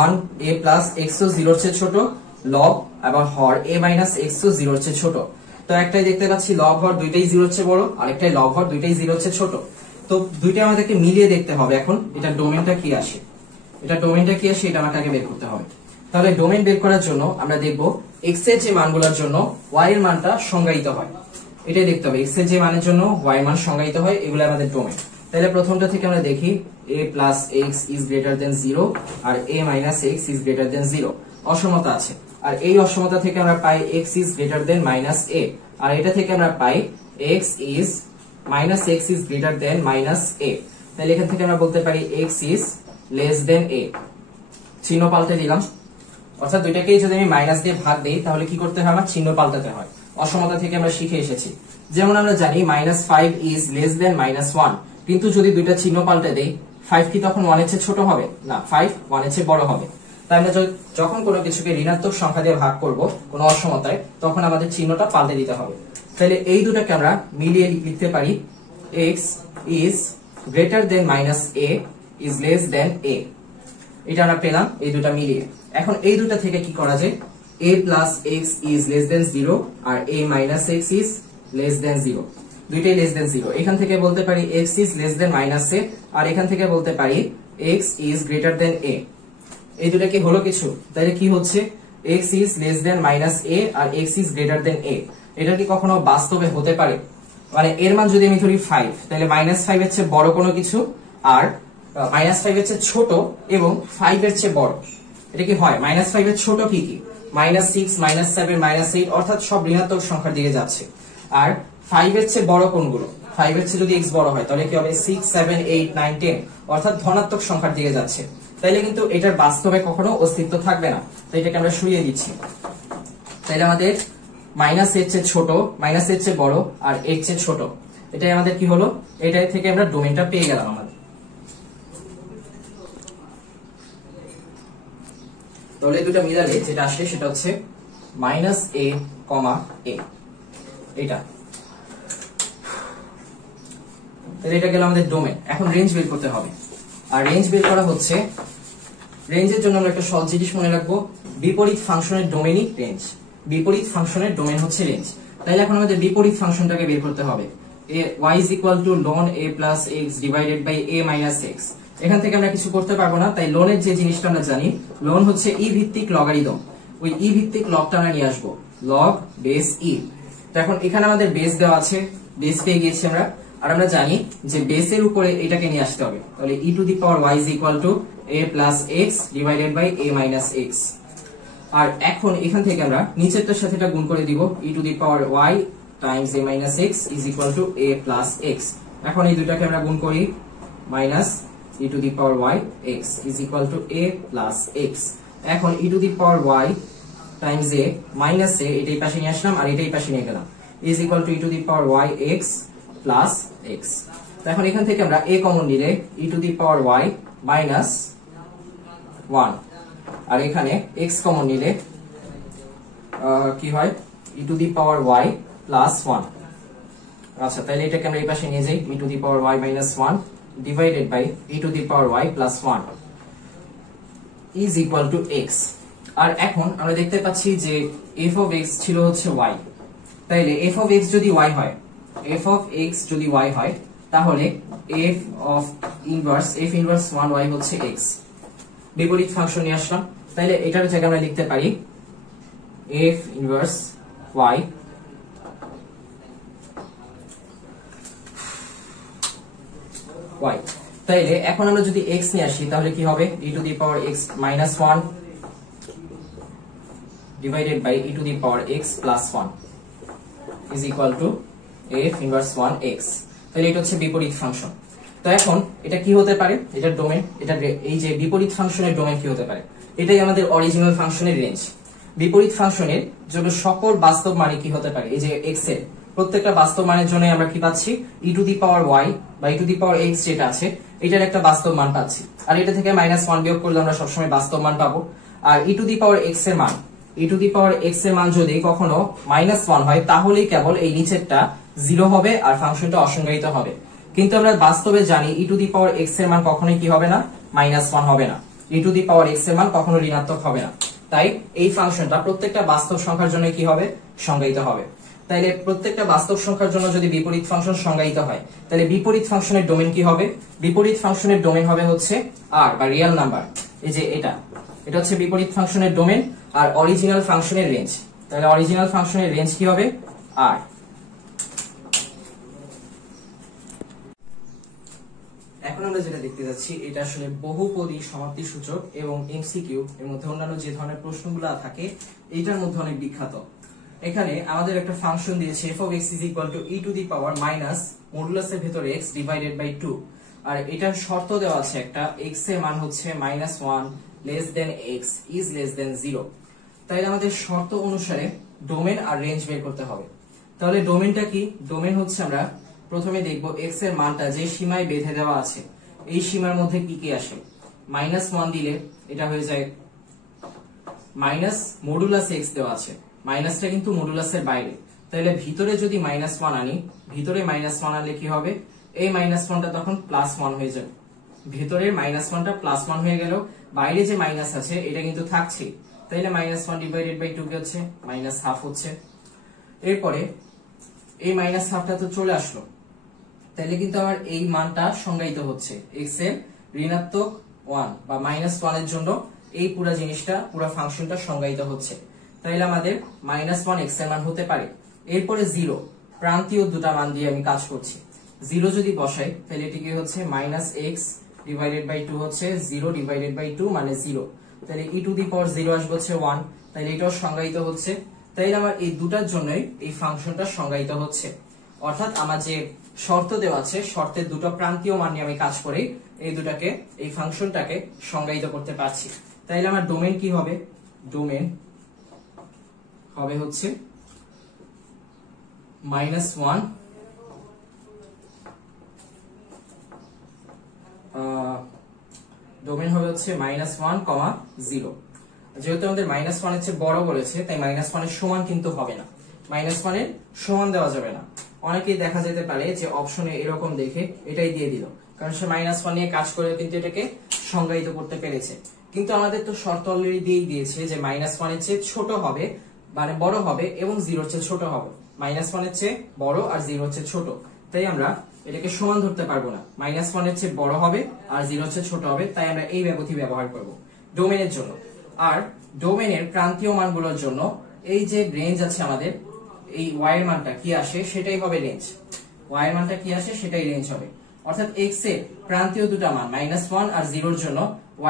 1a প্লাস এক্স ও জিরোর চেয়ে ছোট, লগ এবং হর a মাইনাস এক্স ও জিরোর চেয়ে ছোট। তো একটাই দেখতে পাচ্ছি লব হর দুইটাই জিরোর চেয়ে বড়, আরেকটাই লব হর দুইটাই জিরোর চেয়ে ছোট। তো দুইটা আমাদেরকে মিলিয়ে দেখতে হবে এখন এটা ডোমেনটা কি আসে, এটা আমাকে আগে বের করতে হবে। তাহলে ডোমেন বের করার জন্য আমরা দেখব x এর যে মানগুলোর জন্য y এর মানটা সংজ্ঞায়িত হয়, এটাই দেখতে হবে। x এর যে মানের জন্য y এর মান সংজ্ঞায়িত হয়, এগুলো আমাদের ডোমেন। তাহলে প্রথমটা থেকে আমরা দেখি a plus x is greater than 0 আর a minus x is greater than 0, অসমতা আছে। আর এই অসমতা থেকে আমরা পাই x is greater than minus a, আর এটা থেকে আমরা পাই x is minus x is greater than minus a। তাহলে এখান থেকে আমরা বলতে পারি x is less than a, চিহ্ন পাল্টে দিলাম। অর্থাৎ দুইটাকেই যদি আমি মাইনাস দিয়ে ভাগ দেই তাহলে কি করতে হয়, আমার চিহ্ন পাল্টাতে হয়। অসমতা থেকে আমরা শিখে এসেছি, যেমন আমরা জানি -5 ইজ লেস দেন -1, কিন্তু যদি দুইটা চিহ্ন পাল্টে দেই 5 কি তখন 1 এর চেয়ে ছোট হবে না, 5 1 এর চেয়ে বড় হবে। তাই আমরা যখন কোনো কিছুকে ঋণাত্মক সংখ্যা দিয়ে ভাগ করব কোনো অসমতায়, তখন আমাদের চিহ্নটা পাল্টে দিতে হবে। তাহলে এই দুটাকে আমরা মিলিয়ে লিখতে পারি x is greater than minus a is less than a। এটা আমরা পেলাম এই দুটা মিলিয়ে। এখন এই দুটা থেকে কি করা যায়, a plus x is less than 0 আর a minus x is less than 0, দুইটাই less than 0। এখান থেকে বলতে পারি x is less than minus a, আর এখান থেকে বলতে পারি x is greater than a। এই দুটা কি হলো কিছু? তাহলে কি হচ্ছে, x is less than minus a R x is greater than a। এটা কি কখনো বাস্তবে হতে পারে? মানে এর মান যদি আমি ধরি 5, তাহলে -5 এর চেয়ে বড় কোনো কিছু আর -5 এর চেয়ে ছোট এবং 5 এর চেয়ে বড়, এটা কি হয়? -5 এর ছোট কি কি? -6, -7, -8, অর্থাৎ সব ঋণাত্মক সংখ্যার দিকে যাচ্ছে। আর 5 এর চেয়ে বড় কোনগুলো? 5 এর চেয়ে যদি x বড় হয় তাহলে কি হবে? 6, 7, 8, 9, 10, অর্থাৎ ধনাত্মক সংখ্যার দিকে যাচ্ছে। তাইলে কিন্তু এটার বাস্তবে কখনো অস্তিত্ব থাকবে না। তো এটাকে আমরা সরিয়ে দিচ্ছি। তাইলে আমাদের মাইনাস এর চেয়ে ছোট, মাইনাস এর চেয়ে বড় আর এর চেয়ে ছোট, এটাই আমাদের কি হলো? এটাই থেকে আমরা ডোমেইনটা পেয়ে গেলাম আমাদের। তাহলে দুটো মিলালে যেটা আসে সেটা হচ্ছে -a, a, এটা। তাহলে এটা গেল আমাদের ডোমেইন। এখন রেঞ্জ বের করতে হবে। আর রেঞ্জ বের করা হচ্ছে, রেঞ্জের জন্য আমরা একটা সহজ জিনিস মনে রাখবো, বিপরীত ফাংশনের ডোমেইনই রেঞ্জ। বিপরীত ফাংশনের ডোমেইন হচ্ছে রেঞ্জ। তাহলে এখন আমাদের বিপরীত ফাংশনটাকে বের করতে হবে। y is equal to ln a plus x divided by a minus x। এখান থেকে আমরা কিছু করতে পারবো না, তাই ln এর যে জিনিসটা আমরা জানি, ln হচ্ছে e ভিত্তিক লগারিদম। ওই e ভিত্তিক লগটা আমরা নিয়ে আসবো, log base e। তো এখন এখানে আমাদের বেস দেওয়া আছে, বেস পেয়ে গিয়েছি আমরা। আর আমরা জানি যে বেসের উপরে এটাকে নিয়ে আসতে হবে। তাহলে e to the power y is equal to a plus x divided by a minus x। আর এখন এখান থেকে আমরা নিচেরটার সাথে এটা গুণ করে দিব, e to the power y times a minus x is equal to a plus x। এখন এই দুটাকে আমরা গুণ করি, minus e to the power y x is equal to a plus x। এখন e to the power y times a minus a, এটাই পাশে নিয়ে আসলাম আর এটাই পাশে নিয়ে গেলাম, is equal to e to the power y x plus x। এখন এখান থেকে আমরা a কমন নিলে e to the power y minus 1, আর এখানে x কমন নিলে কি হয়, e to the power y plus 1। আচ্ছা, তাহলে এটাকে আমরা এই পাশে নিয়ে যাই, e to the power y minus 1 divided by e to the power y plus 1 is equal to x। আর এখন আমরা দেখতে পাচ্ছি যে f of x ছিল হচ্ছে y। তাইলে f of x যদি y হয়, f of x যদি y হয়, তাহলে f inverse 1y হচ্ছে x। বিপরীত ফাংশন নিয়ে আসলাম। তাইলে এটার জায়গায় আমরা লিখতে পারি f inverse y y। তাইলে এখন আমরা যদি x নিয়ে আসি তাহলে কি হবে, e to the power x minus 1 divided by e to the power x plus 1 is equal to f inverse 1x। তাহলে এটা হচ্ছে বিপরীত ফাংশন। তো এখন এটা কি হতে পারে, এটার ডোমেইন, এটা এই যে বিপরীত ফাংশনের ডোমেইন কি হতে পারে, এটাই আমাদের অরিজিনাল ফাংশনের রেঞ্জ। বিপরীত ফাংশনের জন্য সকল বাস্তব মানে কি হতে পারে, এই যে x এর প্রত্যেকটা বাস্তব মানের জন্য আমরা কি পাচ্ছি, e to the power y বা e to the power x যেটা আছে এটার একটা বাস্তব মান পাচ্ছি। আর এটা থেকে -1 বিয়োগ করলে আমরা সবসময় বাস্তব মান পাবো। আর e to the power x এর মান, e to the power x এর মান যদি কখনো -1 হয় তাহলেই কেবল এই নিচেরটা 0 হবে আর ফাংশনটা অসংজ্ঞায়িত হবে। কিন্তু আমরা বাস্তবে জানি e to the power x এর মান কখনোই কি হবে না, -1 হবে না। e to the power x এর মান কখনো ঋণাত্মক হবে না। তাই এই ফাংশনটা প্রত্যেকটা বাস্তব সংখ্যার জন্য কি হবে, সংজ্ঞায়িত হবে। তাইলে প্রত্যেকটা বাস্তব সংখ্যার জন্য যদি বিপরীত ফাংশন সংজ্ঞায়িত হয়, তাহলে বিপরীত ফাংশনের ডোমেইন কি হবে, বিপরীত ফাংশনের ডোমেইন হবে হচ্ছে r বা রিয়েল নাম্বার। এই যে এটা হচ্ছে বিপরীত ফাংশনের ডোমেইন আর অরিজিনাল ফাংশনের রেঞ্জ। তাহলে অরিজিনাল ফাংশনের রেঞ্জ কি হবে, r। এখন আমরা যেটা দেখতে যাচ্ছি এটা আসলে বহুপদী সমাপ্তি সূচক এবং এমসিকিউ এর মধ্যে অন্যান্য যে ধরনের প্রশ্নগুলো থাকে এটার মধ্যে অনেক বিখ্যাত। এখানে আমাদের একটা ফাংশন দিয়েছে f of x is equal to e to the power minus modulus এর ভিতরে x divided by 2। আর এটার শর্ত দেওয়া আছে একটা, x এর মান হচ্ছে -1 less than x is less than 0। তাহলে আমাদের শর্ত অনুসারে ডোমেইন আর রেঞ্জ বের করতে হবে। তাহলে ডোমেইনটা কি, ডোমেইন হচ্ছে আমরা প্রথমে দেখব x এর মানটা যে সীমায় বেঁধে দেওয়া আছে এই সীমার মধ্যে কি কি আসে, -1 দিলে এটা হয়ে যায় মাইনাস মডুলাস এক্স দেওয়া আছে, মাইনাসটা কিন্তু মডুলাসের বাইরে, তাহলে ভিতরে যদি -1 আনি, ভিতরে -1 আনলে কি হবে, এই -1টা তখন +1 হয়ে যাবে, ভেতরের -1টা +1 হয়ে গেল, বাইরে যে মাইনাস আছে এটা কিন্তু থাকছে, তাইলে -1 ডিভাইডেড বাই 2 কি হচ্ছে -1/2 হচ্ছে। এরপরে এই -1/2টা তো চলে আসলো, তাইলে কিন্তু আমার এই মানটা সংজ্ঞায়িত হচ্ছে x এর ঋণাত্মক 1 বা -1 এর জন্য এই পুরো জিনিসটা পুরো ফাংশনটা সংজ্ঞায়িত হচ্ছে, তাইলে আমাদের -1 x এর মান হতে পারে। এরপরে 0 প্রান্তীয় দুটা মান দিয়ে আমি কাজ করছি, 0 যদি বসাই তাহলে এটি কি হচ্ছে -x ডিভাইডেড বাই 2 হচ্ছে 0 ডিভাইডেড বাই 2 মানে 0, তাহলে e টু দি পাওয়ার 0 আসবে হচ্ছে 1, তাহলে এটাও সংজ্ঞায়িত হচ্ছে। তাইলে আমার এই দুটার জন্যই এই ফাংশনটা সংজ্ঞায়িত হচ্ছে, অর্থাৎ আমার যে শর্ত দেওয়া আছে শর্তের দুটো প্রান্তীয় মান নিয়ে আমি কাজ করি, এই দুটাকে এই ফাংশনটাকে সংজ্ঞায়িত করতে পারছি। তাইলে আমার ডোমেন কি হবে, ডোমেন হবে হচ্ছে -1 ডোমেন হবে হচ্ছে -1, 0। যেহেতু আমাদের -1 এর চেয়ে বড় বলেছে তাই -1 এর সমান কিন্তু হবে না, -1 এর সমান দেওয়া যাবে না। অনেকেই দেখা যেতে পারে যে অপশনে এরকম দেখে এটাই দিয়ে দিল, কারণ সে -1 নিয়ে কাজ করে কিন্তু এটাকে সংজ্ঞায়িত করতে পেরেছে, কিন্তু আমাদের তো শর্ত অলরেডি দিয়েই দিয়েছে যে -1 এর চেয়ে ছোট হবে মানে বড় হবে এবং 0 এর চেয়ে ছোট হবে, -1 এর চেয়ে বড় আর 0 এর চেয়ে ছোট, তাই আমরা এটাকে সমান ধরতে পারবো না, -1 এর চেয়ে বড় হবে আর 0 এর চেয়ে ছোট হবে, তাই আমরা এই ব্যবধি ব্যবহার করব ডোমেনের জন্য। আর ডোমেনের প্রান্তীয় মানগুলোর জন্য এই যে রেঞ্জ আছে আমাদের, এই y এর মানটা কি আসে সেটাই হবে রেঞ্জ, y এর মানটা কি আসে সেটাই রেঞ্জ হবে, অর্থাৎ x এর প্রান্তীয় দুটা মান -1 আর 0 এর জন্য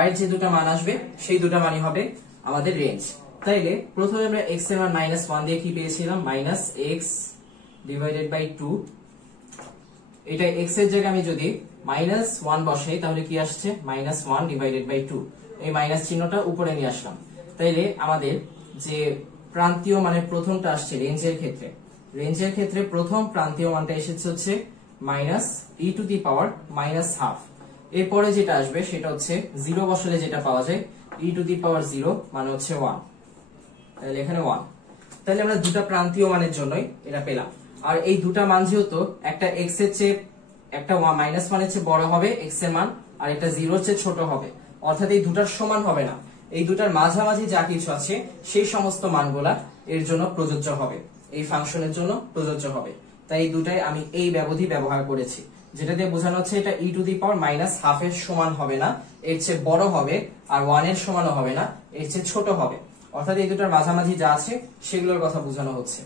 y এর যে দুটা মান আসবে সেই দুটা মানই হবে আমাদের রেঞ্জ। তাইলে প্রথমে আমরা x এর মান -1 দিয়ে কি পেয়েছিলাম, -x ডিভাইডেড বাই 2, এটা x এর জায়গায় আমি যদি -1 বসাই তাহলে কি আসছে -1 ডিভাইডেড বাই 2, এই মাইনাস চিহ্নটা উপরে নিয়ে আসলাম, তাইলে আমাদের যে প্রান্তীয় মানে প্রথমটা আসছে রেঞ্জের ক্ষেত্রে প্রথম প্রান্তীয় মানটা এসেছে হচ্ছে -e টু দি পাওয়ার -1/2, এরপরে যেটা আসবে সেটা হচ্ছে 0 বসালে যেটা পাওয়া যায় e টু দি পাওয়ার 0 মানে হচ্ছে 1, তাহলে এখানে 1, তাহলে আমরা দুটা প্রান্তীয় মানের জন্যই এটা পেলাম। আর এই দুটা মান যেহেতু একটা x এর চেয়ে একটা -1 এর চেয়ে বড় হবে x এর মান, আর একটা 0 এর চেয়ে ছোট হবে, অর্থাৎ এই দুটার সমান হবে না, এই দুটার মাঝামাঝি যা কিছু আছে সেই সমস্ত মানগুলা এর জন্য প্রযোজ্য হবে, এই ফাংশনের জন্য প্রযোজ্য হবে, তাই এই দুটাই আমি এই ব্যবধি ব্যবহার করেছি, যেটা দিয়ে বোঝানো হচ্ছে এটা e টু দি পাওয়ার -1/2 এর সমান হবে না, এর চেয়ে বড় হবে, আর 1 এর সমানও হবে না, এর চেয়ে ছোট হবে, অর্থাৎ এই দুটার মাঝামাঝি যা আছে সেগুলোর কথা বোঝানো হচ্ছে।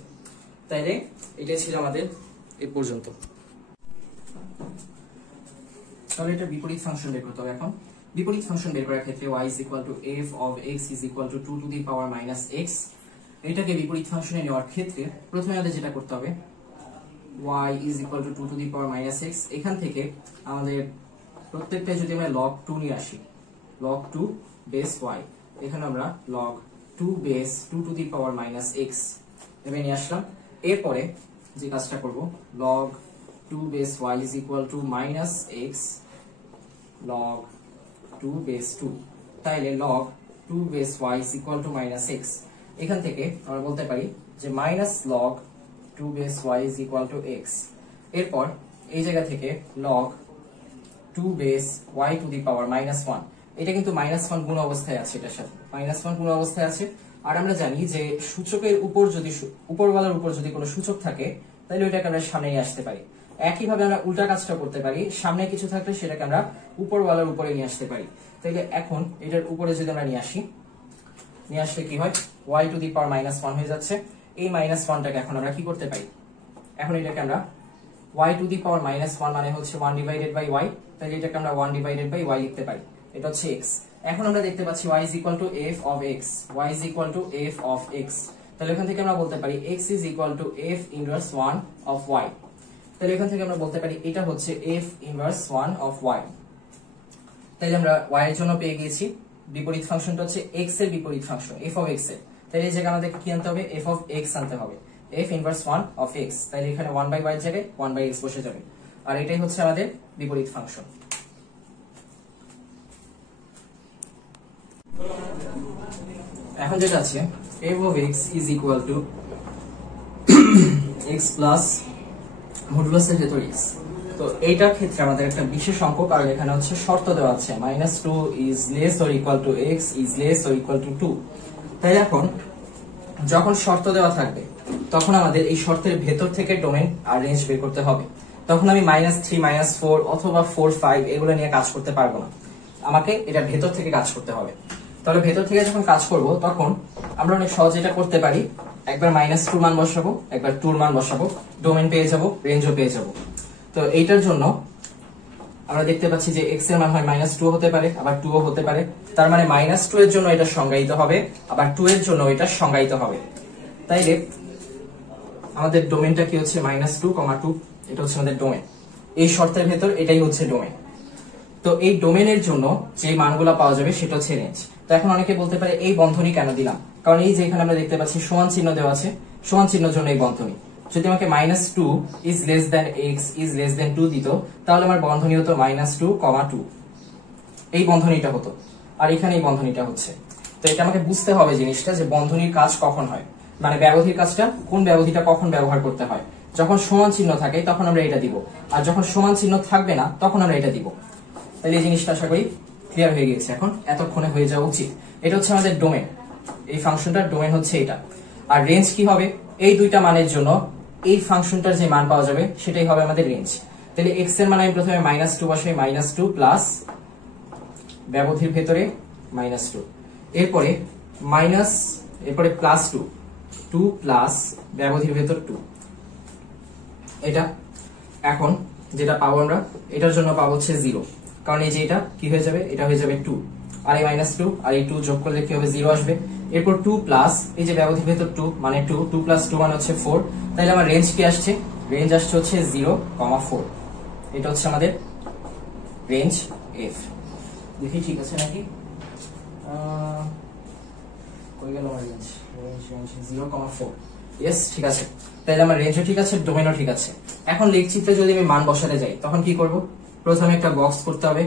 তাইলে এটাই ছিল আমাদের এই পর্যন্ত। তাহলে এটা বিপরীত ফাংশন বের করতে হবে। এখন বিপরীত ফাংশন বের করার ক্ষেত্রে y is equal to f of x is equal to 2 to the power minus x, এটাকে বিপরীত ফাংশনে নেওয়ার ক্ষেত্রে প্রথমে আমাদের যেটা করতে হবে y is equal to 2 to the power minus x, এখান থেকে আমাদের প্রত্যেকটা যদি আমরা log 2 নিয়ে আসি, log 2 base y, এখানে আমরা log 2 base 2 to the power minus x এভাবে নিয়ে আসলাম। এরপরে যে কাজটা করব log 2 base y is equal to minus x log 2 base 2, তাইলে log 2 base y is equal to minus x, এখান থেকে আমরা বলতে পারি যে minus log 2 base y is equal to x, এরপর এই জায়গা থেকে log 2 base y to the power minus 1, এটা কিন্তু -1 গুণ অবস্থায় আছে, এটার সাথে -1 গুণ অবস্থায় আছে। আর আমরা জানি যে সূচকের উপর যদি উপরওয়ালার উপর যদি কোনো সূচক থাকে তাহলে ওইটাকে আমরা সামনে নিয়ে আসতে পারি, একইভাবে আমরা উল্টা কাজটা করতে পারি, সামনে কিছু থাকলে সেটাকে আমরা উপরওয়ালার উপরে নিয়ে আসতে পারি। তাহলে এখন এটার উপরে যদি আমরা নিয়ে আসলে কি হয় y to the power -1 হয়ে যাচ্ছে, এই -1টাকে এখন আমরা কি করতে পারি, এখন এটাকে আমরা y to the power -1 মানে হচ্ছে 1 ডিভাইডেড বাই y, তাহলে এটাকে আমরা 1 ডিভাইডেড বাই y লিখতে পারি, এটা হচ্ছে x। এখন আমরা দেখতে পাচ্ছি y is equal to f of x, y is equal to f of x, তাহলে এখান থেকে আমরা বলতে পারি x is equal to f inverse 1 of y, তাহলে এখান থেকে আমরা বলতে পারি এটা হচ্ছে f inverse 1 of y, তাহলে আমরা y এর জন্য পেয়ে গিয়েছি বিপরীত ফাংশনটা হচ্ছে x এর বিপরীত ফাংশন f of x এর, তাহলে এই জায়গায় আমাদেরকে কি আনতে হবে f of x আনতে হবে, f inverse 1 of x, তাহলে এখানে 1 by y এর জায়গায় 1 by x বসে যাবে, আর এটাই হচ্ছে আমাদের বিপরীত ফাংশন। এখন যেটা আছে f of x is equal to x plus modulus এর ভেতর x। তো এইটার ক্ষেত্রে আমাদের একটা বিশেষ অঙ্ক, কারণ এখানে হচ্ছে শর্ত দেওয়া আছে -2 is less or equal to x is less or equal to 2। তাই এখন যখন শর্ত দেওয়া থাকবে তখন আমাদের এই শর্তের ভেতর থেকে ডোমেন আর রেঞ্জ বের করতে হবে। তখন আমি -3 -4 অথবা 4 5 এগুলো নিয়ে কাজ করতে পারবো না, আমাকে এটা ভেতর থেকে কাজ করতে হবে। তাহলে ভেতর থেকে যখন কাজ করব তখন আমরা অনেক সহজে এটা করতে পারি, একবার -2 মান বসাবো, একবার 2 মান বসাবো, ডোমেন পেয়ে যাব, রেঞ্জও পেয়ে যাব। তো এইটার জন্য আমরা দেখতে পাচ্ছি যে x এর মান হয় -2 হতে পারে, আবার 2 হতে পারে। তার মানে -2 এর জন্য এটা সংজ্ঞায়িত হবে, আবার 2 এর জন্য এটা সংজ্ঞায়িত হবে। তাইলে আমাদের ডোমেনটা কি হচ্ছে -2, 2, এটা হচ্ছে আমাদের ডোমেন। এই শর্তের ভেতর এটাই হচ্ছে ডোমেন। তো এই ডোমেনের জন্য যে মানগুলো পাওয়া যাবে সেটা হচ্ছে রেঞ্জ। তো এখন অনেকে বলতে পারে এই বন্ধনী কেন দিলাম, কারণ এই যে এখানে আমরা দেখতে পাচ্ছি সমান চিহ্ন দেওয়া আছে, সমান চিহ্নের জন্য এই বন্ধনী। যদি আমাকে -2 is less than x is less than 2 দিত, তাহলে আমার বন্ধনী হতো -2, 2 এই বন্ধনীটা হতো, আর এখানে এই বন্ধনীটা হচ্ছে। তো এটা আমাকে বুঝতে হবে জিনিসটা যে বন্ধনীর কাজ কখন হয়, মানে ব্যবধির কাজটা কোন ব্যবধিটা কখন ব্যবহার করতে হয়। যখন সমান চিহ্ন থাকে তখন আমরা এটা দিব, আর যখন সমান চিহ্ন থাকবে না তখন আমরা এটা দিব। তাহলে এই জিনিসটা আশা করি ক্লিয়ার হয়ে গেছে, এখন এতক্ষণে হয়ে যাওয়া উচিত। এটা হচ্ছে আমাদের ডোমেন, এই ফাংশনটার ডোমেন হচ্ছে এটা। আর রেঞ্জ কি হবে, এই দুইটা মানের জন্য এই ফাংশনটার যে মান পাওয়া যাবে সেটাই হবে আমাদের রেঞ্জ। তাহলে x এর মান আমি প্রথমে -2 বসাই, -2 প্লাস ব্যবধির ভেতরে -2, এরপরে এরপরে +2, 2 প্লাস ব্যবধির ভেতর 2। এটা এখন যেটা পাবো আমরা, এটার জন্য পাবো হচ্ছে 0, কারণ এই যে এটা কি হয়ে যাবে, এটা হয়ে যাবে 2, আর এই -2 আর এই 2 যোগ করলে কি হবে, 0 আসবে। এরপর 2 প্লাস এই যে ব্যবধির ভেতর 2 মানে 2 প্লাস 2 মানে হচ্ছে 4। তাহলে আমার রেঞ্জ কি আসছে, রেঞ্জ আসছে হচ্ছে 0, 4। এটা হচ্ছে আমাদের রেঞ্জ f। দেখি ঠিক আছে নাকি, কই গেল আমার রেঞ্জ, রেঞ্জ 0, 4। ইয়েস, ঠিক আছে। তাহলে আমার রেঞ্জও ঠিক আছে, ডোমেনও ঠিক আছে। এখন লেখচিত্রে যদি আমি মান বসাতে যাই তখন কি করব, প্রথমে একটা বক্স করতে হবে,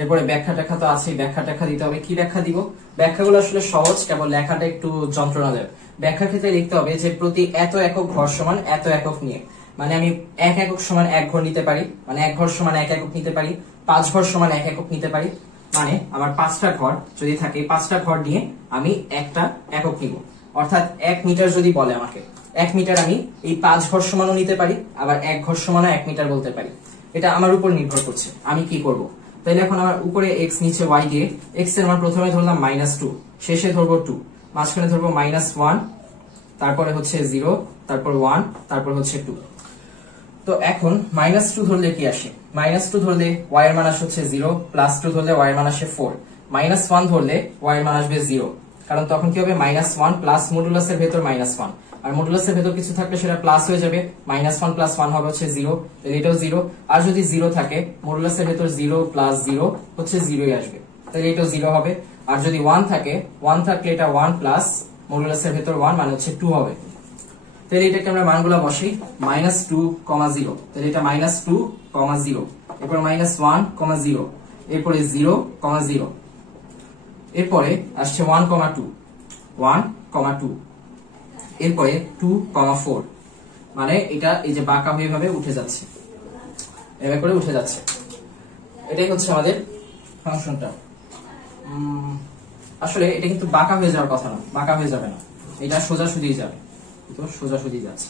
এরপরে ব্যাখ্যা টাখ্যা তো আছেই, ব্যাখ্যা টাখ্যা দিতে হবে। কি ব্যাখ্যা দিব, ব্যাখ্যাগুলো আসলে সহজ, কেবল লেখাটা একটু যন্ত্রণাদায়ক। ব্যাখ্যার ক্ষেত্রে লিখতে হবে যে প্রতি এত একক ঘর সমান এত একক নিয়ে, মানে আমি 1 একক সমান 1 ঘর নিতে পারি, মানে 1 ঘর সমান 1 একক নিতে পারি, 5 ঘর সমান 1 একক নিতে পারি, মানে আমার 5টা ঘর যদি থাকে 5টা ঘর নিয়ে আমি একটা একক নিব। অর্থাৎ 1 মিটার যদি বলে আমাকে, 1 মিটার আমি এই 5 ঘর সমানও নিতে পারি, আবার 1 ঘর সমানও 1 মিটার বলতে পারি। এটা আমার উপর নির্ভর করছে আমি কি করব। তাইলে এখন আমার উপরে x নিচে y দিয়ে x এর মান প্রথমে ধরলাম -2, শেষে ধরবো 2, মাঝখানে ধরবো -1, তারপরে হচ্ছে 0, তারপর 1, তারপর হচ্ছে 2। তো এখন -2 ধরলে কি আসে, -2 ধরলে y এর মান আসে হচ্ছে 0, +2 ধরলে y এর মান আসে 4, -1 ধরলে y এর মান আসবে 0, কারণ তখন কি হবে, -1 প্লাস মডুলাসের ভেতর -1, আর মডুলাসের ভেতর কিছু থাকলে সেটা প্লাস হয়ে যাবে, -1 প্লাস 1 হবে হচ্ছে 0, তাহলে এটাও 0। আর যদি 0 থাকে মডুলাসের ভেতর 0 প্লাস 0 হচ্ছে 0ই আসবে, তাহলে এটাও 0 হবে। আর যদি 1 থাকে, 1 থাকলে এটা 1 প্লাস মডুলাসের ভেতর 1 মানে হচ্ছে 2 হবে। তাহলে এটাকে আমরা মানগুলো বসাই, -2, 0, তাহলে এটা -2, 0, এরপর -1, 0, এরপরে 0, 0, এরপরে আসছে 1, 2, 1, 2, এরপরে 2, 4, মানে এটা এই যে বাঁকা হয়ে ভাবে উঠে যাচ্ছে, এভাবে করে উঠে যাচ্ছে। এটাই হচ্ছে আমাদের ফাংশনটা। আসলে এটা কিন্তু বাঁকা হয়ে যাওয়ার কথা না, বাঁকা হয়ে যাবে না, এটা সোজাসুজি যাবে। তো সোজাসুজি যাচ্ছে,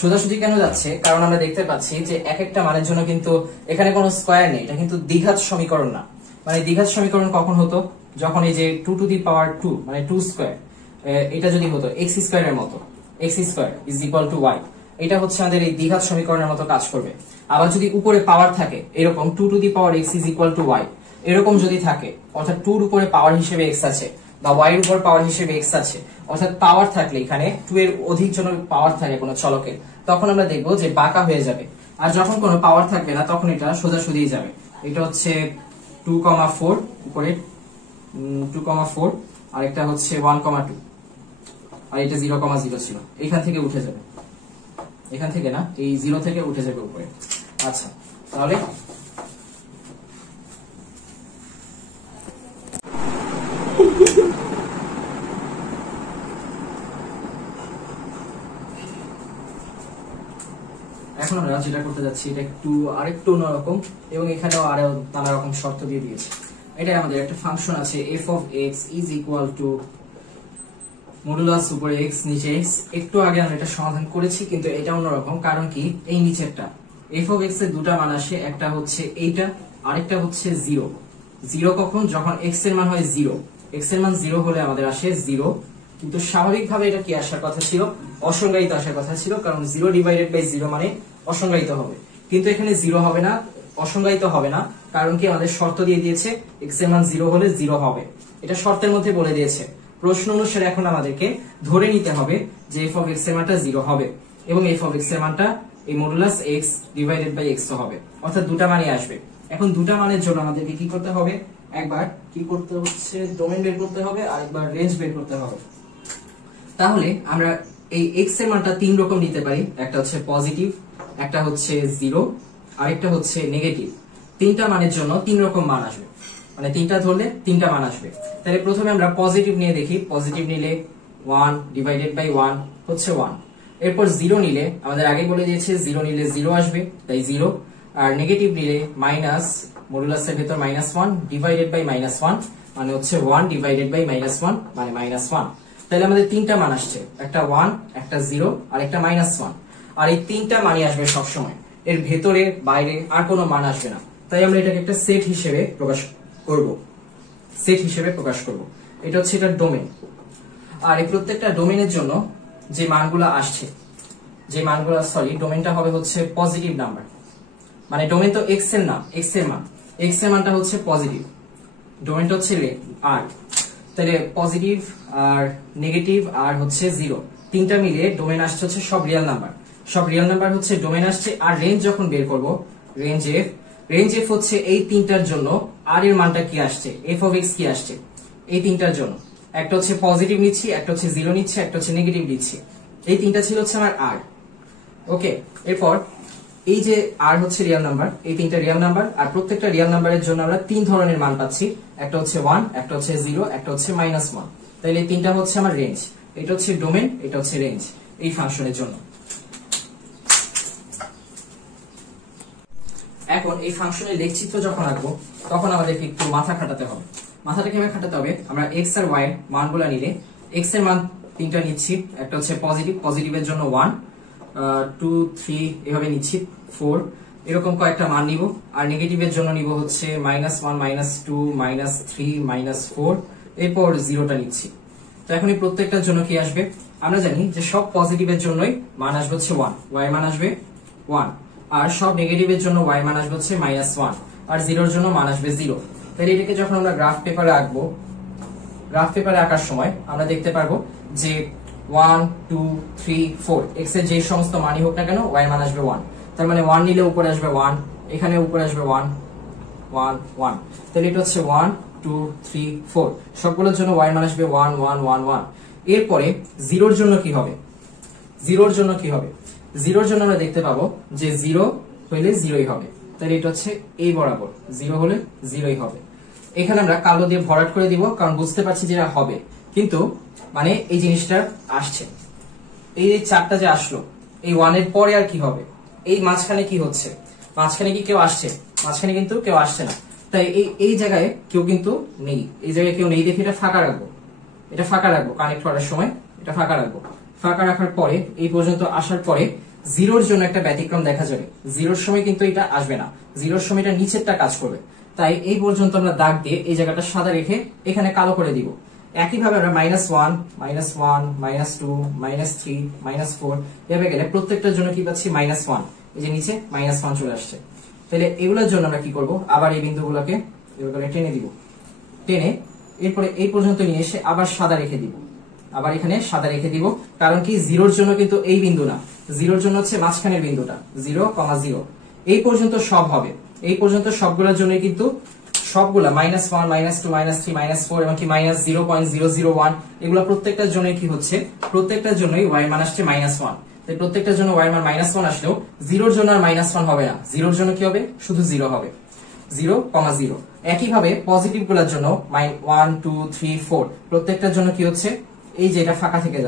সোজাসুজি কেন যাচ্ছে, কারণ আমরা দেখতে পাচ্ছি যে এক একটা মানের জন্য কিন্তু এখানে কোনো স্কয়ার নেই, এটা কিন্তু দ্বিঘাত সমীকরণ না। মানে দ্বিঘাত সমীকরণ কখন হতো, যখন এই যে 2 টু দি পাওয়ার 2 মানে 2 স্কয়ার, এটা যদি হতো x স্কয়ারের মতো, x square is equal two y, এটা হচ্ছে আমাদের এই দ্বিঘাত সমীকরণের মতো কাজ করবে। আবার যদি উপরে পাওয়ার থাকে এরকম 2 to the power x is equal two y, এরকম যদি থাকে, অর্থাৎ 2 এর উপরে পাওয়ার হিসেবে x আছে বা y এর উপর পাওয়ার হিসেবে x আছে, অর্থাৎ পাওয়ার থাকলে এখানে 2 এর অধিক জন পাওয়ার থাকে কোনো চলকের, তখন আমরা দেখবো যে বাঁকা হয়ে যাবে। আর যখন কোনো পাওয়ার থাকবে না তখন এটা সোজাসুজি যাবে। এটা হচ্ছে 2, 4, উপরে 2, 4, আর একটা হচ্ছে 1, 2, আর এটা 0, 0 ছিল, এখান থেকে উঠে যাবে, এখান থেকে না, এই 0 থেকে উঠে যাবে উপরে। আচ্ছা, তাহলে এখন আমরা যেটা করতে যাচ্ছি এটা আরেকটু অন্যরকম, এবং এখানেও আরো নানা রকম শর্ত দিয়ে দিয়েছে। এটা আমাদের একটা ফাংশন আছে f of x is equal to modulus উপরে x নিচে x। একটু আগে আমরা এটা সমাধান করেছি, কিন্তু এটা অন্যরকম, কারণ কি এই নিচেরটা f of x এর দুটা মান আসে, একটা হচ্ছে এইটা, আরেকটা হচ্ছে 0। 0 কখন? যখন x এর মান হয় 0। x এর মান 0 হলে আমাদের আসে 0, কিন্তু স্বাভাবিকভাবে এটা কি আসার কথা ছিল? অসংজ্ঞায়িত আসার কথা ছিল, কারণ 0 ডিভাইডেড বাই 0 মানে অসংজ্ঞায়িত হবে। কিন্তু এখানে 0 হবে না, অসংজ্ঞায়িত হবে না, কারণ কি আমাদের শর্ত দিয়ে দিয়েছে x এর মান 0 হলে 0 হবে। এটা শর্তের মধ্যে বলে দিয়েছে। প্রশ্ন অনুসারে এখন আমাদেরকে ধরে নিতে হবে যে f of x এর মানটা 0 হবে, এবং f of x এর মানটা এই modulus x divided by x হবে, অর্থাৎ দুটা মানই আসবে। এখন দুটা মানের জন্য আমাদেরকে কি করতে হবে? একবার কি করতে হচ্ছে, ডোমেইন বের করতে হবে, আর একবার রেঞ্জ বের করতে হবে। তাহলে আমরা এই x এর মানটা তিন রকম নিতে পারি, একটা হচ্ছে পজিটিভ, একটা হচ্ছে 0, আর একটা হচ্ছে নেগেটিভ। তিনটা মানের জন্য তিন রকম মান আসবে, মানে তিনটা ধরলে তিনটা মান আসবে। তাহলে প্রথমে আমরা পজিটিভ নিয়ে দেখি। পজিটিভ নিলে 1 ডিভাইডেড বাই 1 হচ্ছে 1। এরপর 0 নিলে আমাদের আগে বলে দিয়েছে 0 নিলে 0 আসবে, তাই 0। আর নেগেটিভ নিলে মাইনাস মডুলাসের ভেতর -1 ডিভাইডেড বাই -1 মানে হচ্ছে 1 ডিভাইডেড বাই -1 মানে -1। তাহলে আমাদের তিনটা মান আসছে, একটা 1, একটা 0, আর একটা -1। আর এই তিনটা মানই আসবে সবসময়, এর ভেতরে বাইরে আর কোনো মান আসবে না। তাই আমরা এটাকে একটা সেট হিসেবে প্রকাশ করব, এটা হচ্ছে এটা ডোমেইন। আর এই প্রত্যেকটা ডোমেইনের জন্য যে মানগুলো আসছে, ডোমেইনটা হবে হচ্ছে পজিটিভ নাম্বার, মানে ডোমেইন তো x এর নাম, x এর মানটা হচ্ছে পজিটিভ, ডোমেইনটা হচ্ছে r। তাহলে পজিটিভ আর নেগেটিভ আর হচ্ছে 0, তিনটা মিলে ডোমেইন আসছে হচ্ছে সব রিয়েল নাম্বার হচ্ছে ডোমেইন আসছে। আর রেঞ্জ যখন বের করব, রেঞ্জ f হচ্ছে এই তিনটার জন্য r এর মানটা কি আসছে, f of x কি আসছে এই তিনটার জন্য। একটা হচ্ছে পজিটিভ নিচ্ছি, একটা হচ্ছে 0 নিচ্ছি, একটা হচ্ছে নেগেটিভ নিচ্ছি। এই তিনটা ছিল হচ্ছে আমার r। ওকে, এরপর এই যে r হচ্ছে রিয়েল নাম্বার, এই তিনটা রিয়েল নাম্বার, আর প্রত্যেকটা রিয়েল নাম্বারের জন্য আমরা তিন ধরনের মান পাচ্ছি, একটা হচ্ছে 1, একটা হচ্ছে 0, একটা হচ্ছে -1। তাহলে এই তিনটা হচ্ছে আমার রেঞ্জ, এটা হচ্ছে ডোমেইন, এটা হচ্ছে রেঞ্জ এই ফাংশনের জন্য। এখন এই ফাংশনের লেখচিত্র যখন আঁকবো তখন আমাদেরকে একটু মাথা খাটাতে হবে। মাথাটা কিভাবে খাটাতে হবে? আমরা x আর y এর মানগুলো নিলে x এর মান তিনটা নিচ্ছি, একটা হচ্ছে পজিটিভের জন্য 1, 2, 3 এভাবে নিচ্ছি, 4 এরকম কয়েকটা মান নিব। আর নেগেটিভের জন্য নিব হচ্ছে -1, -2, -3, -4, এরপর 0টা নিচ্ছি। তো এখন এই প্রত্যেকটার জন্য কি আসবে? আমরা জানি যে সব পজিটিভের জন্যই মান আসবে হচ্ছে 1, y মান আসবে 1, আর সব নেগেটিভের জন্য y মান আসবে হচ্ছে -1, আর 0 এর জন্য মান আসবে 0। তাহলে এটাকে যখন আমরা গ্রাফ পেপারে আঁকবো, গ্রাফ পেপারে আঁকার সময় আমরা দেখতে পারবো যে 1, 2, 3, 4 x এর যে সমস্ত মানই হোক না কেন y মান আসবে 1। তার মানে 1 নিলে উপরে আসবে 1, এখানে উপরে আসবে 1, 1, 1। তাহলে এটা হচ্ছে 1, 2, 3, 4 সবগুলোর জন্য y মান আসবে 1, 1, 1, 1। এরপরে 0 এর জন্য কি হবে? 0 এর জন্য আমরা দেখতে পাবো যে 0 হইলে 0ই হবে। তাহলে এটা হচ্ছে এই বরাবর 0 হলে 0ই হবে। এখানে আমরা কালো দিয়ে ভরাট করে দিব, কারণ বুঝতে পারছি যে এটা হবে, কিন্তু মানে এই জিনিসটা আসছে, এই চারটা যে আসলো, এই 1 এর পরে আর কি হবে? এই মাঝখানে কি হচ্ছে? মাঝখানে কি কেউ আসছে? মাঝখানে কিন্তু কেউ আসছে না, তাই এই জায়গায় কেউ কিন্তু নেই, এই জায়গায় কেউ নেই দেখে এটা ফাঁকা রাখবো, কানেক্ট করার সময় এটা ফাঁকা রাখবো। ফাঁকা রাখার পরে এই পর্যন্ত আসার পরে 0 এর জন্য একটা ব্যতিক্রম দেখা যাবে। 0 এর সময় কিন্তু এটা আসবে না, 0 এর সময় এটা নিচেরটা কাজ করবে। তাই এই পর্যন্ত আমরা দাগ দিয়ে এই জায়গাটা সাদা রেখে এখানে কালো করে দিব। একইভাবে আমরা -1, -1, -2, -3, -4 এভাবে গেলে প্রত্যেকটার জন্য কি পাচ্ছি? -1। এই যে নিচে -1 চলে আসছে। তাহলে এগুলোর জন্য আমরা কি করব? আবার এই বিন্দুগুলোকে এভাবে টেনে দিব, টেনে এরপরে এই পর্যন্ত নিয়ে এসে আবার সাদা রেখে দিব, আবার এখানে সাদা রেখে দিব। কারণ কি 0 এর জন্য কিন্তু এই বিন্দু না, 0 এর জন্য হচ্ছে মাঝখানের বিন্দুটা 0, 0 এই পর্যন্ত সব হবে। এই পর্যন্ত সবগুলোর জন্য কিন্তু সবগুলা -1, -2, -3, -4 এমনকি -0.001 এগুলো প্রত্যেকটার জন্য কি হচ্ছে? প্রত্যেকটার জন্যই y মান আসছে -1। তাই প্রত্যেকটার জন্য y মান -1 আসলেও 0 এর জন্য আর -1 হবে না, 0 এর জন্য কি হবে? শুধু 0 হবে, 0, 0। একইভাবে পজিটিভ গুলোর জন্য 1, 2, 3, 4 প্রত্যেকটার জন্য কি হচ্ছে? এই যে এটা ফাঁকা থেকে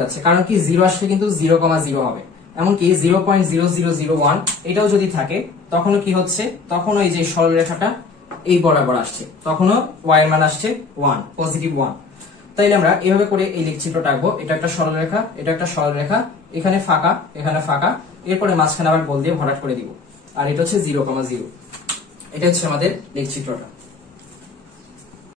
যাচ্ছে, কারণ কি 0 আসলে কিন্তু 0, 0 হবে, এমনকি 0.0001 এটাও যদি থাকে তখনও কি হচ্ছে, তখনও এই যে সরলরেখাটা এই বরাবর আসছে, তখনও y এর মান আসছে 1, পজিটিভ 1। তাইলে আমরা এভাবে করে এই লেখচিত্রটা আঁকবো। এটা একটা সরলরেখা, এটা একটা সরলরেখা, এখানে ফাঁকা, এখানে ফাঁকা, এরপরে মাঝখানে আবার বল দিয়ে ভরাট করে দিব। আর এটা হচ্ছে 0,0। এটা হচ্ছে আমাদের লেখচিত্রটা।